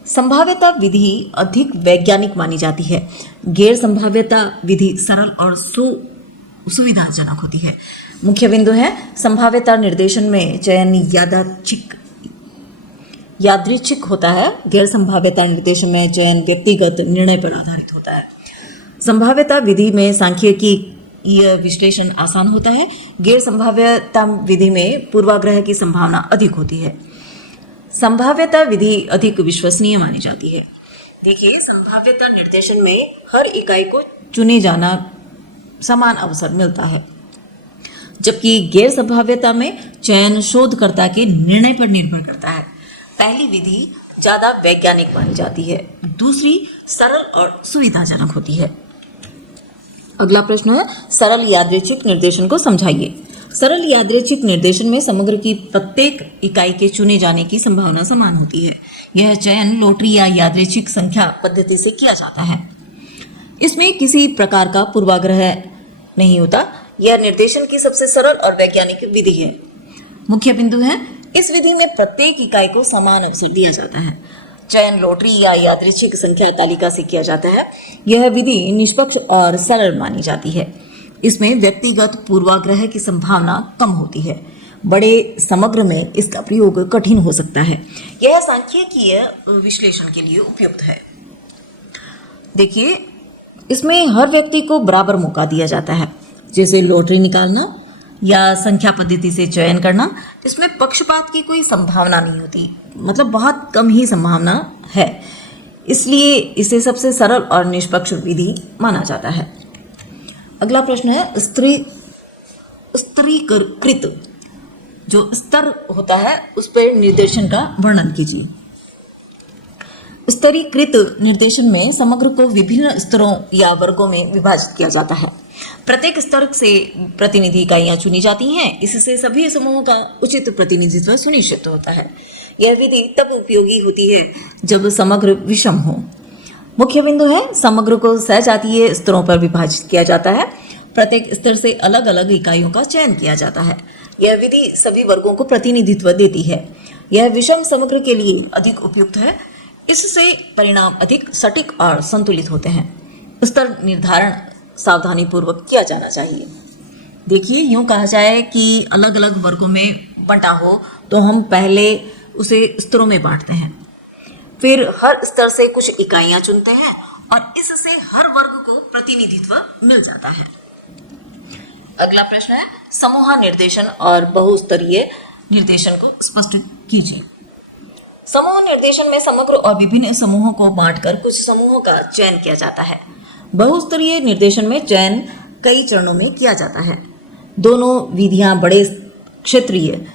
संभाव्यता विधि अधिक वैज्ञानिक मानी जाती है। गैर संभाव्यता विधि सरल और सुविधाजनक होती है। मुख्य बिंदु है संभाव्यता निर्देशन में चयन यादृच्छिक होता है। गैर संभाव्यता निर्देशन में चयन व्यक्तिगत निर्णय पर आधारित होता है। संभाव्यता विधि में सांख्यिकीय विश्लेषण आसान होता है। गैर संभाव्यता विधि में पूर्वाग्रह की संभावना अधिक होती है। संभाव्यता विधि अधिक विश्वसनीय मानी जाती है। देखिए, संभाव्यता निर्देशन में हर इकाई को चुने जाना समान अवसर मिलता है, जबकि गैर संभाव्यता में चयन शोधकर्ता के निर्णय पर निर्भर करता है। पहली विधि ज्यादा वैज्ञानिक मानी जाती है, दूसरी सरल और सुविधाजनक होती है। अगला प्रश्न है, सरल यादृच्छिक निर्देशन को समझाइए। सरल यादृच्छिक निर्देशन में समग्र की प्रत्येक इकाई के चुने जाने की संभावना समान होती है। यह चयन लॉटरी या यादृच्छिक संख्या पद्धति से किया जाता है। इसमें किसी प्रकार का पूर्वाग्रह नहीं होता। यह निर्देशन की सबसे सरल और वैज्ञानिक विधि है। मुख्य बिंदु है, इस विधि में प्रत्येक इकाई को समान अवसर दिया जाता है। चयन लॉटरी या यादृच्छिक संख्या तालिका से किया जाता है। यह विधि निष्पक्ष और सरल मानी जाती है। इसमें व्यक्तिगत पूर्वाग्रह की संभावना कम होती है। बड़े समग्र में इसका प्रयोग कठिन हो सकता है। यह सांख्यिकीय विश्लेषण के लिए उपयुक्त है। देखिए, इसमें हर व्यक्ति को बराबर मौका दिया जाता है, जैसे लॉटरी निकालना या संख्या पद्धति से चयन करना। इसमें पक्षपात की कोई संभावना नहीं होती, मतलब बहुत कम ही संभावना है। इसलिए इसे सबसे सरल और निष्पक्ष विधि माना जाता है। अगला प्रश्न है, स्तरीकृत जो स्तर होता है उस पर निर्देशन का वर्णन कीजिए। स्तरीकृत निर्देशन में समग्र को विभिन्न स्तरों या वर्गों में विभाजित किया जाता है। प्रत्येक स्तर से प्रतिनिधि इकाइयां चुनी जाती हैं। इससे सभी समूहों का उचित प्रतिनिधित्व सुनिश्चित होता है। यह विधि तब उपयोगी होती है जब समग्र विषम हो। मुख्य बिंदु है, समग्र को सजातीय स्तरों पर विभाजित किया जाता है। प्रत्येक स्तर से अलग अलग इकाइयों का चयन किया जाता है। यह विधि सभी वर्गों को प्रतिनिधित्व देती है। यह विषम समग्र के लिए अधिक उपयुक्त है। इससे परिणाम अधिक सटीक और संतुलित होते हैं। स्तर निर्धारण सावधानी पूर्वक किया जाना चाहिए। देखिए, यूं कहा जाए कि अलग अलग वर्गों में बंटा हो तो हम पहले उसे स्तरों में बांटते हैं, फिर हर स्तर से कुछ इकाइयां चुनते हैं और इससे हर वर्ग को प्रतिनिधित्व मिल जाता है। अगला प्रश्न है, समूह निर्देशन और बहुस्तरीय निर्देशन को स्पष्ट कीजिए। समूह निर्देशन में समग्र और विभिन्न समूहों को बांटकर कुछ समूहों का चयन किया जाता है। बहुस्तरीय निर्देशन में चयन कई चरणों में किया जाता है। दोनों विधियां बड़े क्षेत्रीय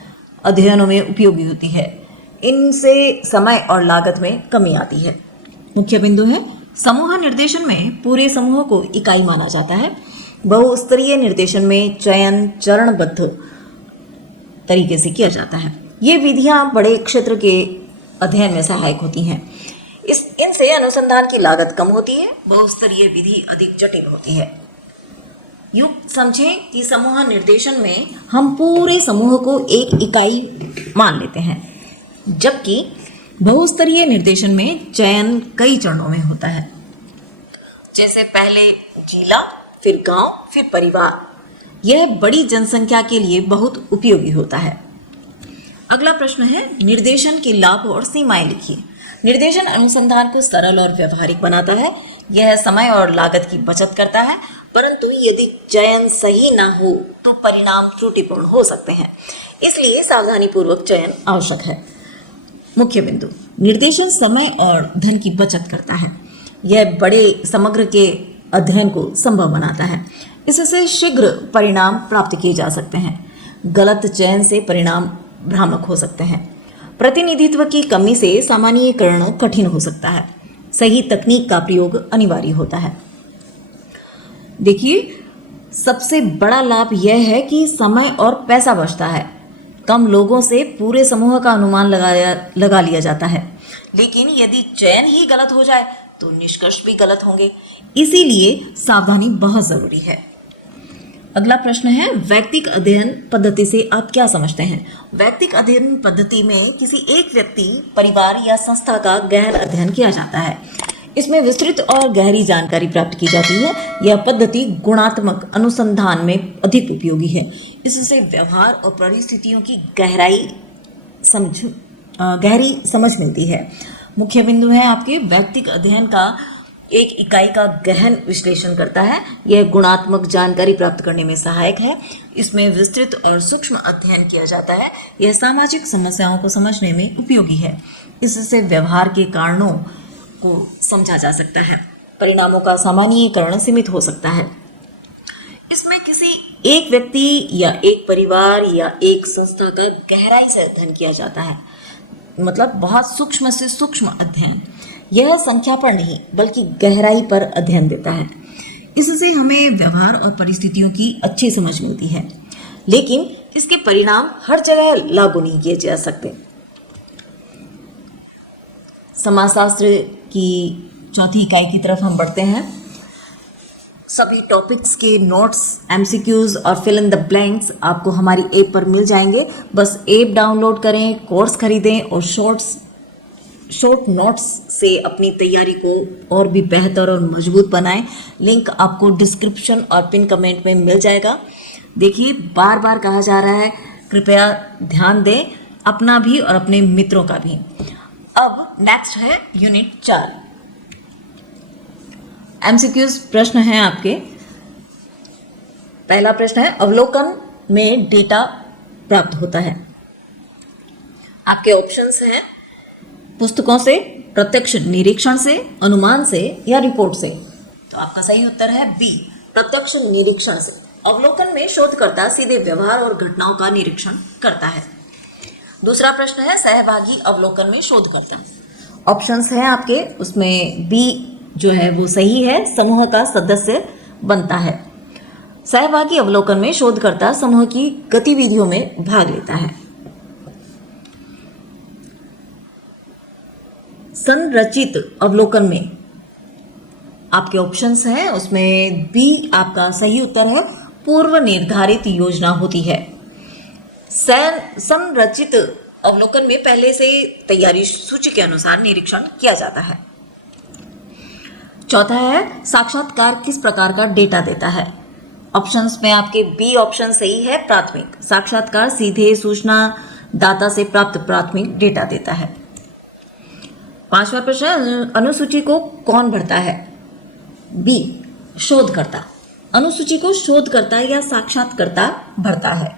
अध्ययनों में उपयोगी होती है। इनसे समय और लागत में कमी आती है। मुख्य बिंदु है, समूह निर्देशन में पूरे समूह को इकाई माना जाता है। बहुस्तरीय निर्देशन में चयन चरणबद्ध तरीके से किया जाता है। ये विधियां बड़े क्षेत्र के अध्ययन में सहायक होती हैं। इनसे अनुसंधान की लागत कम होती है। बहुस्तरीय विधि अधिक जटिल होती है। यूं समझें कि समूह निर्देशन में हम पूरे समूह को एक इकाई मान लेते हैं, जबकि बहुस्तरीय निर्देशन में चयन कई चरणों में होता है, जैसे पहले जिला, फिर गांव, फिर परिवार। यह बड़ी जनसंख्या के लिए बहुत उपयोगी होता है। अगला प्रश्न है, निर्देशन के लाभ और सीमाएं लिखिए। निर्देशन अनुसंधान को सरल और व्यवहारिक बनाता है। यह समय और लागत की बचत करता है, परंतु यदि चयन सही ना हो तो परिणाम त्रुटिपूर्ण हो सकते हैं। इसलिए सावधानीपूर्वक चयन आवश्यक है। मुख्य बिंदु, निर्देशन समय और धन की बचत करता है। यह बड़े समग्र के अध्ययन को संभव बनाता है। इससे शीघ्र परिणाम प्राप्त किए जा सकते हैं। गलत चयन से परिणाम भ्रामक हो सकते हैं। प्रतिनिधित्व की कमी से सामान्यीकरण कठिन हो सकता है। सही तकनीक का प्रयोग अनिवार्य होता है। देखिए, सबसे बड़ा लाभ यह है कि समय और पैसा बचता है। कम लोगों से पूरे समूह का अनुमान लगा लिया जाता है। लेकिन यदि चयन ही गलत हो जाए तो निष्कर्ष भी गलत होंगे, इसीलिए सावधानी बहुत जरूरी है। अगला प्रश्न है, वैयक्तिक अध्ययन पद्धति से आप क्या समझते हैं? वैयक्तिक अध्ययन पद्धति में किसी एक व्यक्ति, परिवार या संस्था का गहन अध्ययन किया जाता है। इसमें विस्तृत और गहरी जानकारी प्राप्त की जाती है। यह पद्धति गुणात्मक अनुसंधान में अधिक उपयोगी है। इससे व्यवहार और परिस्थितियों की गहरी समझ मिलती है। मुख्य बिंदु है आपके, वैयक्तिक अध्ययन का एक इकाई का गहन विश्लेषण करता है। यह गुणात्मक जानकारी प्राप्त करने में सहायक है। इसमें विस्तृत और सूक्ष्म अध्ययन किया जाता है। यह सामाजिक समस्याओं को समझने में उपयोगी है। इससे व्यवहार के कारणों को समझा जा सकता है। परिणामों का सामान्यीकरण सीमित हो सकता है। इसमें किसी एक व्यक्ति या एक परिवार या एक संस्था का गहराई से अध्ययन किया जाता है, मतलब बहुत सूक्ष्म से सूक्ष्म अध्ययन। यह संख्या पर नहीं बल्कि गहराई पर अध्ययन देता है। इससे हमें व्यवहार और परिस्थितियों की अच्छी समझ मिलती है, लेकिन इसके परिणाम हर जगह लागू नहीं किए जा सकते। समाजशास्त्र की चौथी इकाई की तरफ हम बढ़ते हैं। सभी टॉपिक्स के नोट्स, एमसीक्यूज और फिल इन द ब्लैंक्स आपको हमारी ऐप पर मिल जाएंगे। बस ऐप डाउनलोड करें, कोर्स खरीदें और शॉर्ट नोट्स से अपनी तैयारी को और भी बेहतर और मजबूत बनाएं। लिंक आपको डिस्क्रिप्शन और पिन कमेंट में मिल जाएगा। देखिए, बार बार कहा जा रहा है, कृपया ध्यान दें, अपना भी और अपने मित्रों का भी। अब नेक्स्ट है यूनिट 4। एमसीक्यूज प्रश्न हैं आपके। पहला प्रश्न है, अवलोकन में डेटा प्राप्त होता है। आपके ऑप्शंस हैं, पुस्तकों से, प्रत्यक्ष निरीक्षण से, अनुमान से या रिपोर्ट से। तो आपका सही उत्तर है बी, प्रत्यक्ष निरीक्षण से। अवलोकन में शोधकर्ता सीधे व्यवहार और घटनाओं का निरीक्षण करता है। दूसरा प्रश्न है, सहभागी अवलोकन में शोधकर्ता। ऑप्शंस हैं आपके, उसमें बी जो है वो सही है, समूह का सदस्य बनता है। सहभागी अवलोकन में शोधकर्ता समूह की गतिविधियों में भाग लेता है। संरचित अवलोकन में आपके ऑप्शंस हैं, उसमें बी आपका सही उत्तर है, पूर्व निर्धारित योजना होती है। संरचित अवलोकन में पहले से तैयारी सूची के अनुसार निरीक्षण किया जाता है। चौथा है, साक्षात्कार किस प्रकार का डेटा देता है। ऑप्शंस में आपके बी ऑप्शन सही है, प्राथमिक। साक्षात्कार सीधे सूचना दाता से प्राप्त प्राथमिक डेटा देता है। पांचवा प्रश्न, अनुसूची को कौन भरता है। बी, शोधकर्ता। अनुसूची को शोधकर्ता या साक्षात्कारकर्ता भरता है।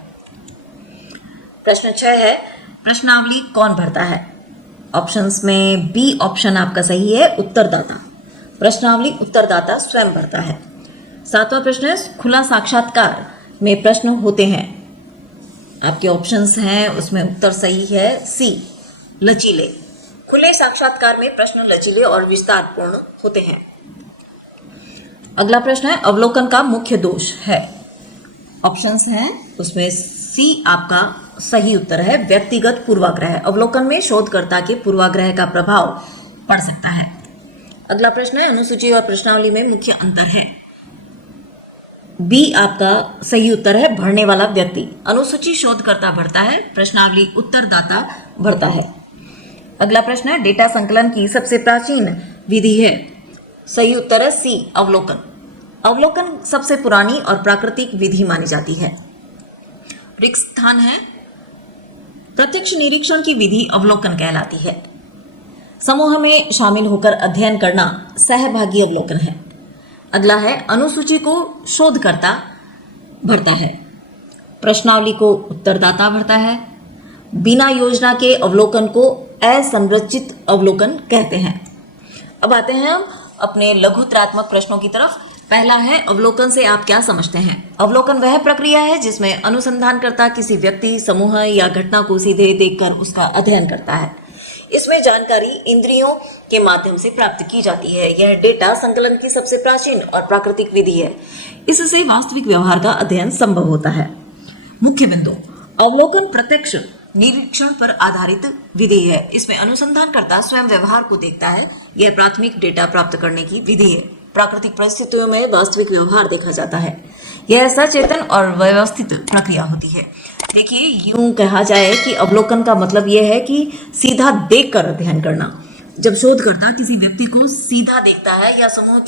प्रश्न 6 है, प्रश्नावली कौन भरता है। ऑप्शंस में बी ऑप्शन आपका सही है, उत्तरदाता। प्रश्नावली उत्तरदाता स्वयं भरता है। सातवां प्रश्न है, खुला साक्षात्कार में प्रश्न होते हैं। आपके ऑप्शंस हैं, उसमें उत्तर सही है सी, लचीले। खुले साक्षात्कार में प्रश्न लचीले और विस्तारपूर्ण होते हैं। अगला प्रश्न है, अवलोकन का मुख्य दोष है। ऑप्शंस हैं, उसमें सी आपका सही उत्तर है, व्यक्तिगत पूर्वाग्रह। अवलोकन में शोधकर्ता के पूर्वाग्रह का प्रभाव पड़ सकता है। अगला प्रश्न है, अनुसूची और प्रश्नावली में मुख्य अंतर है। बी आपका सही उत्तर है, भरने वाला व्यक्ति। अनुसूची शोधकर्ता भरता है, प्रश्नावली उत्तरदाता भरता है। अगला प्रश्न है, डेटा संकलन की सबसे प्राचीन विधि है। सही उत्तर है सी, अवलोकन। अवलोकन सबसे पुरानी और प्राकृतिक विधि मानी जाती है। रिक्त स्थान है, प्रत्यक्ष निरीक्षण की विधि अवलोकन कहलाती है। समूह में शामिल होकर अध्ययन करना सहभागी अवलोकन है। अगला है, अनुसूची को शोधकर्ता भरता है, प्रश्नावली को उत्तरदाता भरता है। बिना योजना के अवलोकन को असंरचित अवलोकन कहते हैं। अब आते हैं हम अपने लघुत्रात्मक प्रश्नों की तरफ। पहला है, अवलोकन से आप क्या समझते हैं। अवलोकन वह प्रक्रिया है जिसमें अनुसंधानकर्ता किसी व्यक्ति, समूह या घटना को सीधे देखकर उसका अध्ययन करता है। इसमें जानकारी इंद्रियों के माध्यम से प्राप्त की जाती है। यह डेटा संकलन की सबसे प्राचीन और प्राकृतिक विधि है। इससे वास्तविक व्यवहार का अध्ययन संभव होता है। मुख्य बिंदु, अवलोकन प्रत्यक्ष निरीक्षण पर आधारित विधि है। इसमें अनुसंधानकर्ता स्वयं व्यवहार को देखता है। यह प्राथमिक डेटा प्राप्त करने की विधि है। प्राकृतिक परिस्थितियों में वास्तविक व्यवहार देखा जाता है। यह सचेतन और व्यवस्थित प्रक्रिया होती है। देखिए, यूं कहा जाए कि अवलोकन का मतलब यह है कि सीधा देखकर अध्ययन करना। जब शोधकर्ता किसी व्यक्ति को सीधा देखता है या समूह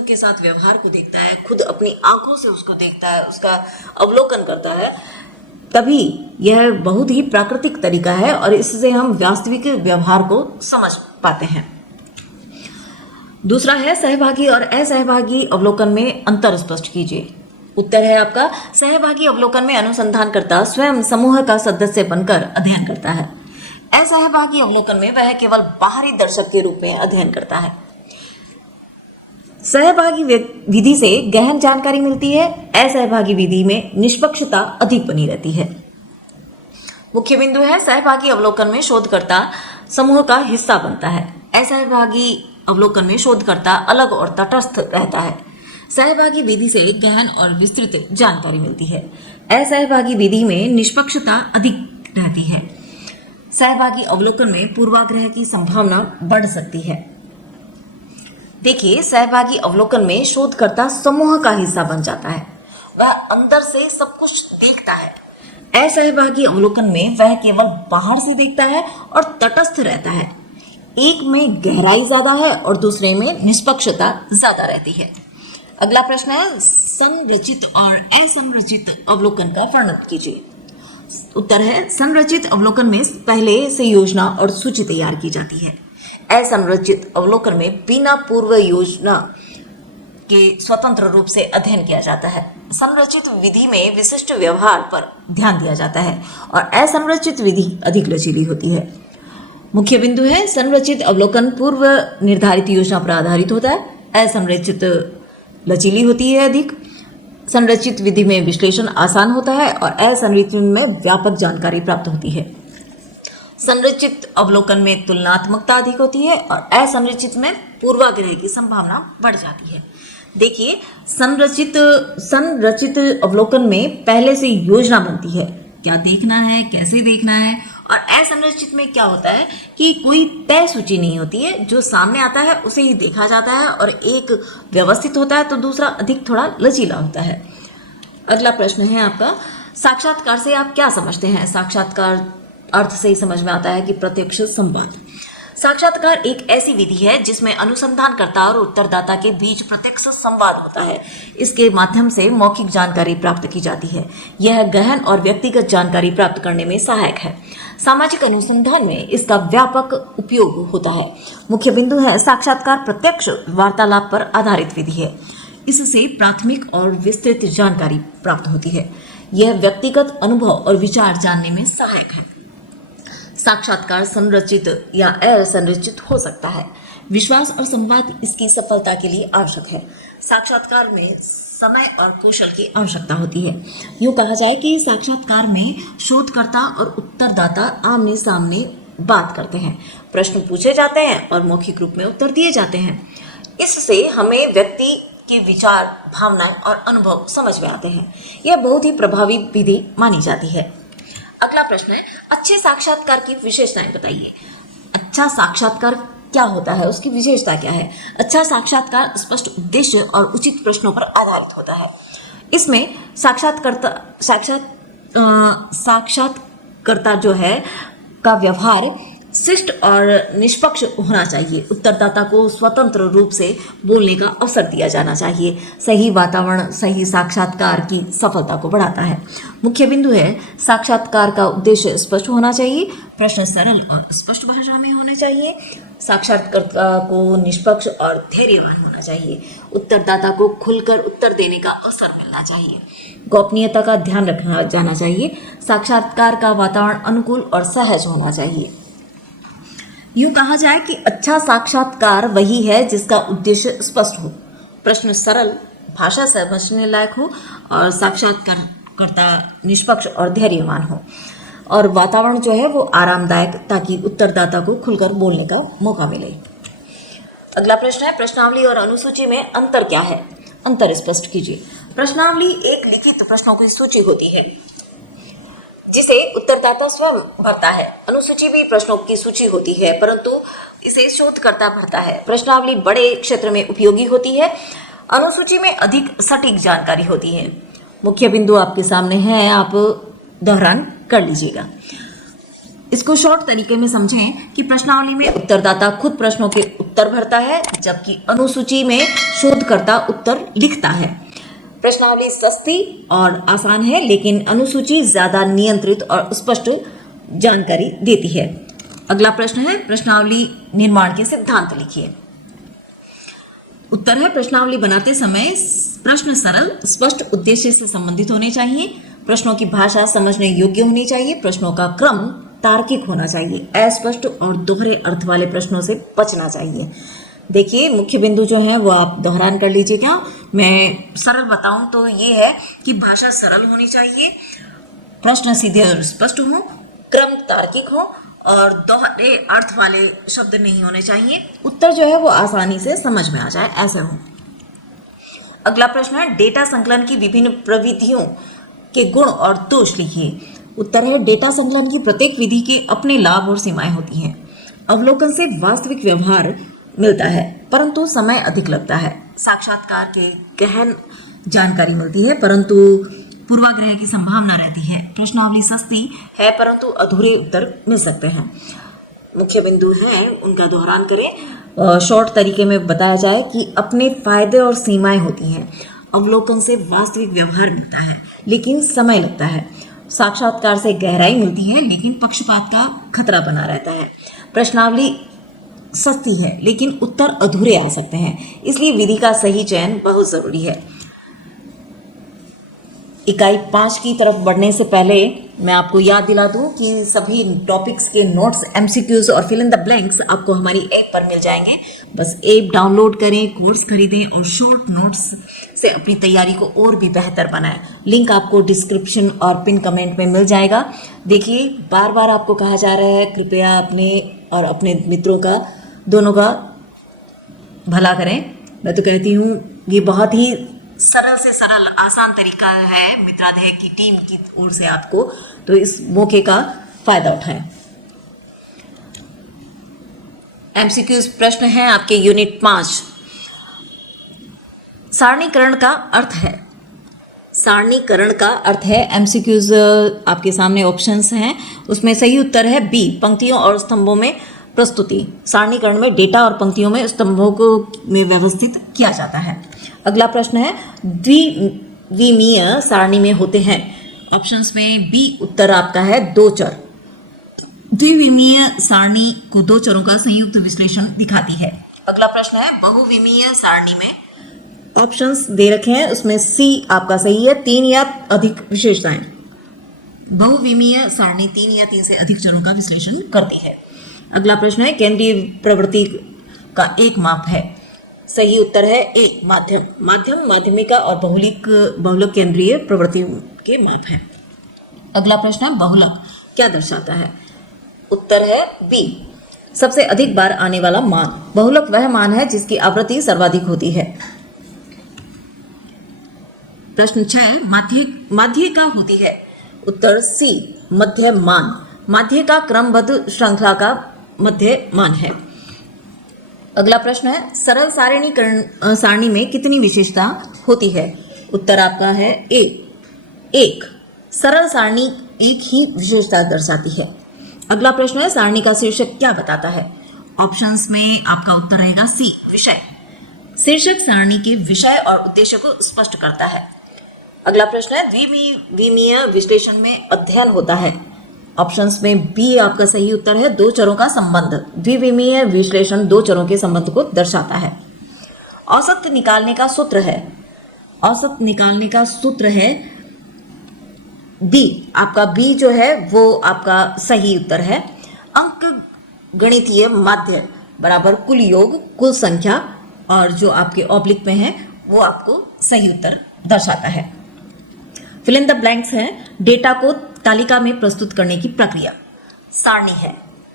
के साथ व्यवहार को देखता है, खुद अपनी आंखों से उसको देखता है, उसका अवलोकन करता है, तभी यह बहुत ही प्राकृतिक तरीका है और इससे हम वास्तविक व्यवहार को समझ पाते हैं। दूसरा है सहभागी और असहभागी अवलोकन में अंतर स्पष्ट कीजिए। उत्तर है आपका, सहभागी अवलोकन में अनुसंधानकर्ता स्वयं समूह का सदस्य बनकर अध्ययन करता है। असहभागी अवलोकन में वह केवल बाहरी दर्शक के रूप में अध्ययन करता है। सहभागी विधि से गहन जानकारी मिलती है, असहभागी विधि में निष्पक्षता अधिक बनी रहती है। मुख्य बिंदु है, सहभागी अवलोकन में शोधकर्ता समूह का हिस्सा बनता है। असहभागी अवलोकन में शोधकर्ता अलग और तटस्थ रहता है। सहभागी विधि से गहन और विस्तृत जानकारी मिलती है। असहभागी विधि में निष्पक्षता अधिक रहती है। सहभागी अवलोकन में पूर्वाग्रह की संभावना बढ़ सकती है। देखिए, सहभागी अवलोकन में शोधकर्ता समूह का हिस्सा बन जाता है। वह अंदर से सब कुछ देखता है। असहभागी अवलोकन में वह केवल बाहर से देखता है और तटस्थ रहता है। एक में गहराई ज्यादा है और दूसरे में निष्पक्षता ज्यादा रहती है। अगला प्रश्न है, संरचित और असंरचित अवलोकन का वर्णन कीजिए। उत्तर है, संरचित अवलोकन में पहले से योजना और सूची तैयार की जाती है। असंरचित अवलोकन में बिना पूर्व योजना के स्वतंत्र रूप से अध्ययन किया जाता है। संरचित विधि में विशिष्ट व्यवहार पर ध्यान दिया जाता है और असंरचित विधि अधिक लचीली होती है। मुख्य बिंदु है, संरचित अवलोकन पूर्व निर्धारित योजना पर आधारित होता है। असंरचित लचीली होती है अधिक। संरचित विधि में विश्लेषण आसान होता है और असंरचित में व्यापक जानकारी प्राप्त होती है। संरचित अवलोकन में तुलनात्मकता अधिक होती है और असंरचित में पूर्वाग्रह की संभावना बढ़ जाती है। देखिए, संरचित अवलोकन में पहले से योजना बनती है, क्या देखना है, कैसे देखना है। और असंरचित में क्या होता है कि कोई तय सूची नहीं होती है, जो सामने आता है उसे ही देखा जाता है और एक व्यवस्थित होता है तो दूसरा अधिक थोड़ा लचीला होता है। अगला प्रश्न है आपका, साक्षात्कार से आप क्या समझते हैं? साक्षात्कार अर्थ से ही समझ में आता है कि प्रत्यक्ष संवाद। साक्षात्कार एक ऐसी विधि है जिसमें अनुसंधानकर्ता और उत्तरदाता के बीच प्रत्यक्ष संवाद होता है। इसके माध्यम से मौखिक जानकारी प्राप्त की जाती है। यह गहन और व्यक्तिगत जानकारी प्राप्त करने में सहायक है। सामाजिक अनुसंधान में इसका व्यापक उपयोग होता है। मुख्य बिंदु है, साक्षात्कार प्रत्यक्ष वार्तालाप पर आधारित विधि है। इससे प्राथमिक और विस्तृत जानकारी प्राप्त होती है। यह व्यक्तिगत अनुभव और विचार जानने में सहायक है। साक्षात्कार संरचित या असंरचित हो सकता है। विश्वास और संवाद इसकी सफलता के लिए आवश्यक है। साक्षात्कार में समय और कौशल की आवश्यकता होती है। यूँ कहा जाए कि साक्षात्कार में शोधकर्ता और उत्तरदाता आमने सामने बात करते हैं, प्रश्न पूछे जाते हैं और मौखिक रूप में उत्तर दिए जाते हैं। इससे हमें व्यक्ति के विचार, भावनाएं और अनुभव समझ में आते हैं। यह बहुत ही प्रभावी विधि मानी जाती है। अगला प्रश्न है, अच्छे साक्षात्कार की विशेषताएं बताइए। अच्छा साक्षात्कार क्या होता है, उसकी विशेषता क्या है? अच्छा साक्षात्कार स्पष्ट उद्देश्य और उचित प्रश्नों पर आधारित होता है। इसमें साक्षात्कारकर्ता जो है का व्यवहार शिष्ट और निष्पक्ष होना चाहिए। उत्तरदाता को स्वतंत्र रूप से बोलने का अवसर दिया जाना चाहिए। सही वातावरण सही साक्षात्कार की सफलता को बढ़ाता है। मुख्य बिंदु है, साक्षात्कार का उद्देश्य स्पष्ट होना चाहिए, प्रश्न सरल और स्पष्ट भाषा में होने चाहिए, साक्षात्कारकर्ता को निष्पक्ष और धैर्यवान होना चाहिए, उत्तरदाता को खुलकर उत्तर देने का अवसर मिलना चाहिए, गोपनीयता का ध्यान रखना जाना चाहिए, साक्षात्कार का वातावरण अनुकूल और सहज होना चाहिए। यूँ कहा जाए कि अच्छा साक्षात्कार वही है जिसका उद्देश्य स्पष्ट हो, प्रश्न सरल, भाषा समझने लायक हो और साक्षात्कारकर्ता निष्पक्ष और धैर्यवान हो और वातावरण जो है वो आरामदायक, ताकि उत्तरदाता को खुलकर बोलने का मौका मिले। अगला प्रश्न है, प्रश्नावली और अनुसूची में अंतर क्या है? अंतर स्पष्ट कीजिए। प्रश्नावली एक लिखित प्रश्नों की सूची होती है। जिसे उत्तरदाता स्वयं भरता है। अनुसूची भी प्रश्नों की सूची होती है, परंतु इसे शोधकर्ता भरता है। प्रश्नावली बड़े क्षेत्र में उपयोगी होती है, अनुसूची में अधिक सटीक जानकारी होती है। मुख्य बिंदु आपके सामने है, आप दोहरान कर लीजिएगा। इसको शॉर्ट तरीके में समझें कि प्रश्नावली में उत्तरदाता खुद प्रश्नों के उत्तर भरता है, जबकि अनुसूची में शोधकर्ता उत्तर लिखता है। प्रश्नावली सस्ती और आसान है, लेकिन अनुसूची ज्यादा नियंत्रित और स्पष्ट जानकारी देती है। अगला प्रश्न है, प्रश्नावली निर्माण के सिद्धांत लिखिए। उत्तर है, प्रश्नावली बनाते समय प्रश्न सरल, स्पष्ट, उद्देश्य से संबंधित होने चाहिए। प्रश्नों की भाषा समझने योग्य होनी चाहिए। प्रश्नों का क्रम तार्किक होना चाहिए। अस्पष्ट और दोहरे अर्थ वाले प्रश्नों से बचना चाहिए। देखिए, मुख्य बिंदु जो है वो आप दोहरान कर लीजिएगा। मैं सरल बताऊं तो ये है कि भाषा सरल होनी चाहिए, प्रश्न सीधे और स्पष्ट हो, क्रम तार्किक हो और दोहरे अर्थ वाले शब्द नहीं होने चाहिए। उत्तर जो है वो आसानी से समझ में आ जाए, ऐसे हो। अगला प्रश्न है, डेटा संकलन की विभिन्न प्रविधियों के गुण और दोष लिखिए। उत्तर है, डेटा संकलन की प्रत्येक विधि के अपने लाभ और सीमाएं होती हैं। अवलोकन से वास्तविक व्यवहार मिलता है, परंतु समय अधिक लगता है। साक्षात्कार के गहन जानकारी मिलती है, परंतु पूर्वाग्रह की संभावना रहती है। प्रश्नावली सस्ती है, परंतु अधूरे उत्तर मिल सकते हैं। मुख्य बिंदु हैं, उनका दोहरान करें। शॉर्ट तरीके में बताया जाए कि अपने फायदे और सीमाएं होती हैं। अवलोकन से वास्तविक व्यवहार मिलता है, लेकिन समय लगता है। साक्षात्कार से गहराई मिलती है, लेकिन पक्षपात का खतरा बना रहता है। प्रश्नावली सस्ती है, लेकिन उत्तर अधूरे आ सकते हैं, इसलिए विधि का सही चयन बहुत जरूरी है। इकाई 5 की तरफ बढ़ने से पहले मैं आपको याद दिला दूं कि सभी टॉपिक्स के नोट्स, एमसीक्यूज और फिल इन द ब्लैंक्स आपको हमारी ऐप पर मिल जाएंगे। बस ऐप डाउनलोड करें, कोर्स खरीदें और शॉर्ट नोट्स से अपनी तैयारी को और भी बेहतर बनाएं। लिंक आपको डिस्क्रिप्शन और पिन कमेंट में मिल जाएगा। देखिए, बार बार आपको कहा जा रहा है, कृपया अपने और अपने मित्रों का, दोनों का भला करें। मैं तो कहती हूँ ये बहुत ही सरल से सरल आसान तरीका है मित्राध्यय की टीम की ओर से आपको, तो इस मौके का फायदा उठाएं। एमसीक्यूज प्रश्न है आपके यूनिट 5। सारणीकरण का अर्थ है। सारणीकरण का अर्थ है, एमसीक्यूज आपके सामने ऑप्शंस हैं, उसमें सही उत्तर है बी, पंक्तियों और स्तंभों में प्रस्तुति। सारणीकरण में डेटा और पंक्तियों में स्तंभों को में व्यवस्थित किया जाता है। अगला प्रश्न है, द्विविमीय सारणी में होते हैं। ऑप्शंस में बी उत्तर आपका है 2 चर। द्विविमीय सारणी को 2 चरों का संयुक्त विश्लेषण दिखाती है। अगला प्रश्न है, बहुविमीय सारणी में ऑप्शंस दे रखे हैं, उसमें सी आपका सही है, 3 या अधिक विशेषताएं। बहुविमीय सारणी 3 या 3 से अधिक चरों का विश्लेषण करती है। अगला प्रश्न है, केंद्रीय प्रवृत्ति का एक माप है। सही उत्तर है ए, माध्यम। माध्यम माध्यमिका और बहुलक केंद्रीय प्रवृत्ति के माप है। अगला प्रश्न है, बहुलक क्या दर्शाता है? उत्तर है बी, सबसे अधिक बार आने वाला मान। बहुलक वह मान है जिसकी आवृत्ति सर्वाधिक होती है। प्रश्न 6, माध्यिका होती है। उत्तर सी, मध्य मान। माध्य का क्रमबद्ध श्रृंखला का मध्य मान है। अगला प्रश्न है, सरल सारणी में कितनी विशेषता होती है? उत्तर आपका है ए, 1। सरल सारणी एक ही विशेषता दर्शाती है। अगला प्रश्न है, सारणी का शीर्षक क्या बताता है? ऑप्शंस में आपका उत्तर रहेगा सी, विषय। शीर्षक सारणी के विषय और उद्देश्य को स्पष्ट करता है। अगला प्रश्न है, द्विविमीय विश्लेषण में अध्ययन होता है। ऑप्शंस में बी आपका सही उत्तर है, 2 चरों का संबंध। द्विविमीय विश्लेषण 2 चरों के संबंध को दर्शाता है। औसत निकालने का सूत्र है। औसत निकालने का सूत्र है बी, आपका बी जो है वो आपका सही उत्तर है। अंक गणितीय माध्य बराबर कुल योग, कुल संख्या, और जो आपके ऑब्लिक में है वो आपको सही उत्तर दर्शाता है। फिल इन द ब्लैंक्स है, डेटा को तालिका में प्रस्तुत करने की प्रक्रिया। सारणी है,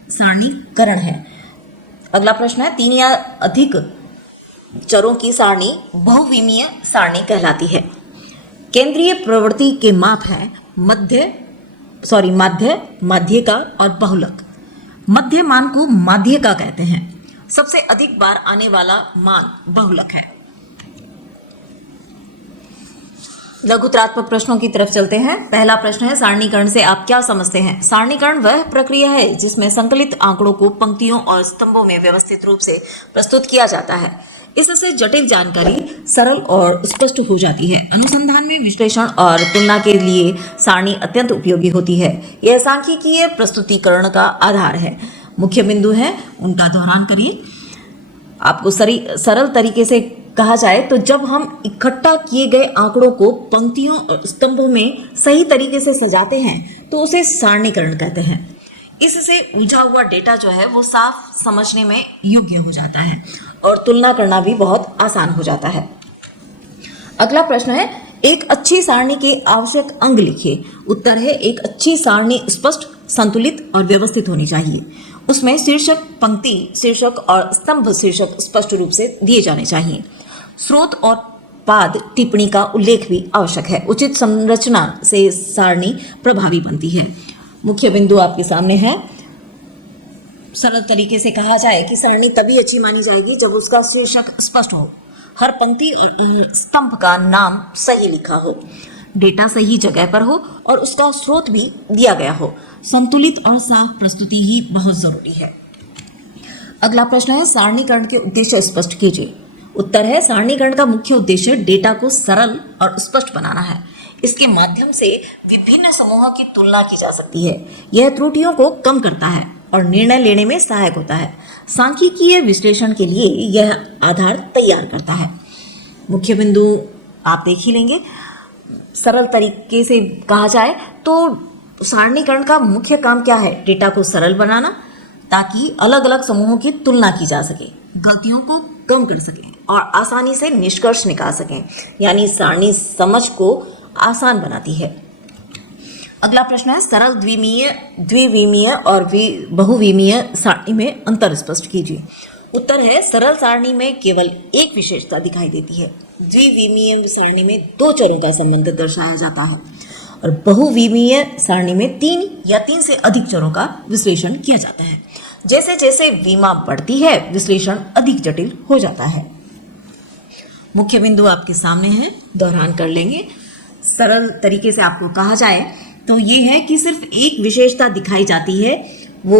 सारणीकरण है। अगला प्रश्न है, 3 या अधिक चरों की सारणी बहुविमीय सारणी कहलाती है। केंद्रीय प्रवृत्ति के माप है मध्य, माध्य, माध्यिका और बहुलक। मध्य मान को माध्यिका कहते हैं। सबसे अधिक बार आने वाला मान बहुलक है। लघुतरात्मक प्रश्नों की तरफ चलते हैं। पहला प्रश्न है, सारणीकरण से आप क्या समझते हैं? सारणीकरण वह प्रक्रिया है जिसमें संकलित आंकड़ों को पंक्तियों और स्तंभों में व्यवस्थित रूप से प्रस्तुत किया जाता है। इससे जटिल जानकारी सरल और स्पष्ट हो जाती है। अनुसंधान में विश्लेषण और तुलना के लिए सारणी अत्यंत उपयोगी होती है। यह सांख्यिकीय प्रस्तुतिकरण का आधार है। मुख्य बिंदु है, उनका दोहरान करिए। आपको सरल तरीके से कहा जाए तो जब हम इकट्ठा किए गए आंकड़ों को पंक्तियों और स्तंभों में सही तरीके से सजाते हैं तो उसे सारणीकरण कहते हैं। इससे उलझा हुआ डेटा जो है वो साफ समझने में योग्य हो जाता है और तुलना करना भी बहुत आसान हो जाता है। अगला प्रश्न है, एक अच्छी सारणी के आवश्यक अंग लिखिए। उत्तर है, एक अच्छी सारणी स्पष्ट, संतुलित और व्यवस्थित होनी चाहिए। उसमें शीर्षक, पंक्ति शीर्षक और स्तंभ शीर्षक स्पष्ट रूप से दिए जाने चाहिए। स्रोत और पाद टिप्पणी का उल्लेख भी आवश्यक है। उचित संरचना से सारणी प्रभावी बनती है। मुख्य बिंदु आपके सामने है। सरल तरीके से कहा जाए कि सारणी तभी अच्छी मानी जाएगी जब उसका शीर्षक स्पष्ट हो, हर पंक्ति और स्तंभ का नाम सही लिखा हो, डेटा सही जगह पर हो और उसका स्रोत भी दिया गया हो। संतुलित और साफ प्रस्तुति ही बहुत जरूरी है। अगला प्रश्न है, सारणीकरण के उद्देश्य स्पष्ट कीजिए। उत्तर है, सारणीकरण का मुख्य उद्देश्य डेटा को सरल और स्पष्ट बनाना है। इसके माध्यम से विभिन्न समूहों की तुलना की जा सकती है। यह त्रुटियों को कम करता है और निर्णय लेने में सहायक होता है। सांख्यिकीय विश्लेषण के लिए यह आधार तैयार करता है। मुख्य बिंदु आप देख ही लेंगे। सरल तरीके से कहा जाए तो सारणीकरण का मुख्य काम क्या है? डेटा को सरल बनाना ताकि अलग अलग समूहों की तुलना की जा सके, गलतियों को कम कर सकें और आसानी से निष्कर्ष निकाल सकें। यानी सारणी समझ को आसान बनाती है। अगला प्रश्न है, सरल द्विविमीय और बहुविमीय सारणी में अंतर स्पष्ट कीजिए। उत्तर है, सरल सारणी में केवल एक विशेषता दिखाई देती है। द्विविमीय सारणी में दो चरों का संबंध दर्शाया जाता है और बहुविमीय सारणी में तीन या तीन से अधिक चरों का विश्लेषण किया जाता है। जैसे जैसे विमा बढ़ती है, विश्लेषण अधिक जटिल हो जाता है। मुख्य बिंदु आपके सामने है, दोहरान कर लेंगे। सरल तरीके से आपको कहा जाए तो ये है कि सिर्फ एक विशेषता दिखाई जाती है। वो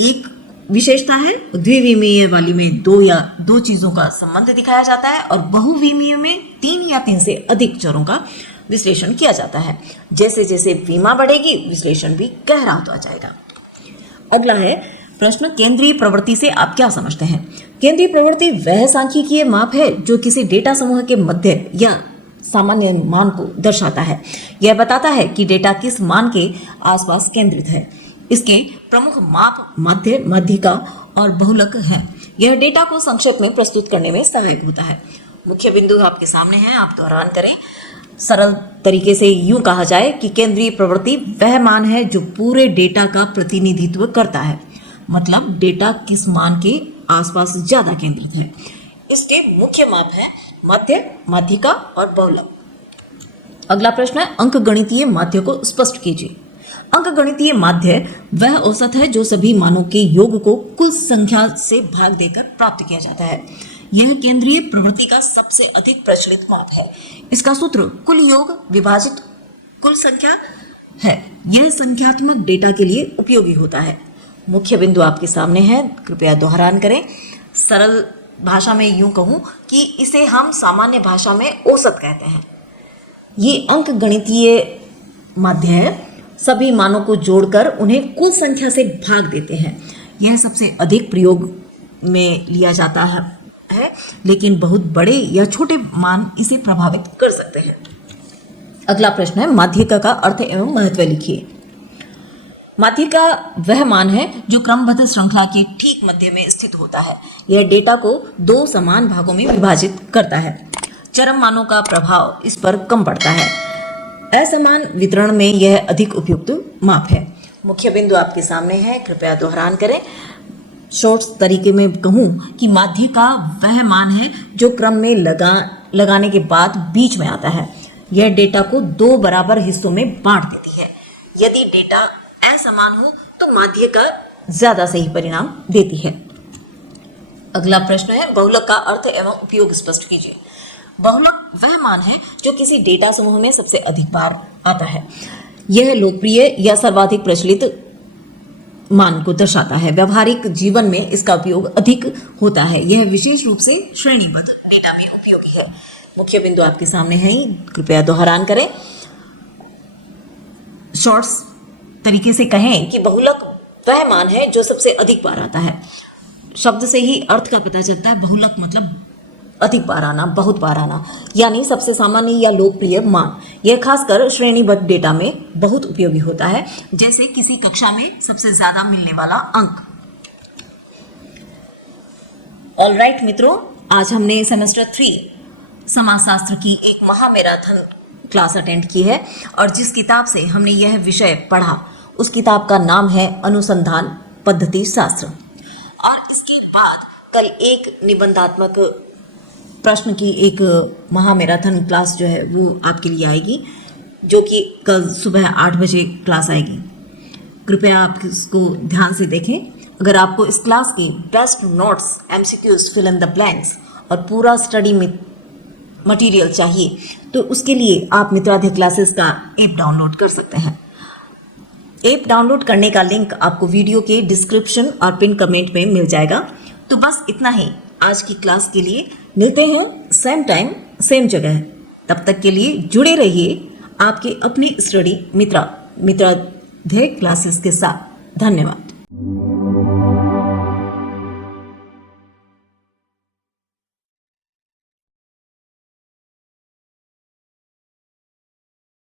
एक विशेषता है। द्विविमीय वाली में दो चीजों का संबंध दिखाया जाता है और बहुविमीय में तीन या तीन से अधिक चरों का विश्लेषण किया जाता है। जैसे जैसे विमा बढ़ेगी, विश्लेषण भी गहरा होता जाएगा। अगला है प्रश्न, केंद्रीय प्रवृत्ति से आप क्या समझते हैं? केंद्रीय प्रवृत्ति वह सांख्यिकीय माप है जो किसी डेटा समूह के मध्य या सामान्य मान को दर्शाता है। यह बताता है कि डेटा किस मान के आसपास केंद्रित है। इसके प्रमुख माप मध्य, माध्यिका और बहुलक है। यह डेटा को संक्षेप में प्रस्तुत करने में सहायक होता है। मुख्य बिंदु आपके सामने है, आप दोहरान करें। सरल तरीके से यूं कहा जाए कि केंद्रीय प्रवृत्ति वह मान है जो पूरे डेटा का प्रतिनिधित्व करता है। मतलब डेटा किस मान के आसपास ज्यादा केंद्रित है। इसके मुख्य माप है मध्य, माध्यिका और बहुलक। अगला प्रश्न है, अंकगणितीय माध्य को स्पष्ट कीजिए। अंकगणितीय माध्य वह औसत है जो सभी मानों के योग को कुल संख्या से भाग देकर प्राप्त किया जाता है। यह केंद्रीय प्रवृत्ति का सबसे अधिक प्रचलित माप है। इसका सूत्र कुल योग विभाजित कुल संख्या है। यह संख्यात्मक डेटा के लिए उपयोगी होता है। मुख्य बिंदु आपके सामने है, कृपया दोहरान करें। सरल भाषा में यूं कहूं कि इसे हम सामान्य भाषा में औसत कहते हैं। ये अंकगणितीय माध्य है। सभी मानों को जोड़कर उन्हें कुल संख्या से भाग देते हैं। यह सबसे अधिक प्रयोग में लिया जाता है, लेकिन बहुत बड़े या छोटे मान इसे प्रभावित कर सकते हैं। अगला प्रश्न है, माध्यिका का अर्थ एवं महत्व लिखिए। माध्यिका वह मान है जो क्रमबद्ध श्रृंखला के ठीक मध्य में स्थित होता है। यह डेटा को दो समान भागों में विभाजित करता है। चरम मानों का प्रभाव इस पर कम पड़ता है। असमान वितरण में यह अधिक उपयुक्त माप है। मुख्य बिंदु आपके सामने है, कृपया दोहरान करें। शॉर्ट तरीके में कहूं कि माध्यिका वह मान है जो क्रम में लगाने के बाद बीच में आता है। यह डेटा को दो बराबर हिस्सों में बांट देती है। यदि समान हो तो माध्य का ज्यादा सही परिणाम देती है। अगला प्रश्न है, बहुलक का अर्थ एवं उपयोग स्पष्ट कीजिए। बहुलक वह मान है जो किसी डेटा समूह में सबसे अधिक बार आता है। यह लोकप्रिय या सर्वाधिक प्रचलित मान को दर्शाता है। व्यवहारिक जीवन में इसका उपयोग अधिक होता है। यह विशेष रूप से श्रेणीबद्ध डेटा में उपयोगी है। मुख्य बिंदु आपके सामने है, कृपया दोहरान करें। शॉर्ट्स तरीके से कहें कि बहुलक वह मान है जो सबसे अधिक बार आता है। शब्द से ही अर्थ का पता चलता है। बहुलक मतलब अधिक बार आना, बहुत बार आना, यानी सबसे सामान्य या लोकप्रिय मान। यह खासकर श्रेणीबद्ध डेटा में बहुत उपयोगी होता है, जैसे किसी कक्षा में सबसे ज्यादा मिलने वाला अंक। ऑलराइट मित्रों, आज हमने सेमेस्टर 3 समाजशास्त्र की एक महामैराथन क्लास अटेंड की है और जिस किताब से हमने यह विषय पढ़ा उस किताब का नाम है अनुसंधान पद्धति शास्त्र। और इसके बाद कल एक निबंधात्मक प्रश्न की एक महामैराथन क्लास जो है वो आपके लिए आएगी, जो कि कल सुबह 8 बजे क्लास आएगी। कृपया आप इसको ध्यान से देखें। अगर आपको इस क्लास की best notes, MCQs, fill in the blanks और पूरा स्टडी मटेरियल चाहिए तो उसके लिए आप मित्राध्याय क्लासेस का ऐप डाउनलोड कर सकते हैं। ऐप डाउनलोड करने का लिंक आपको वीडियो के डिस्क्रिप्शन और पिन कमेंट में मिल जाएगा। तो बस इतना ही आज की क्लास के लिए। मिलते हैं सेम टाइम सेम जगह। तब तक के लिए जुड़े रहिए आपके अपने स्टडी मित्राध्याय क्लासेस के साथ। धन्यवाद।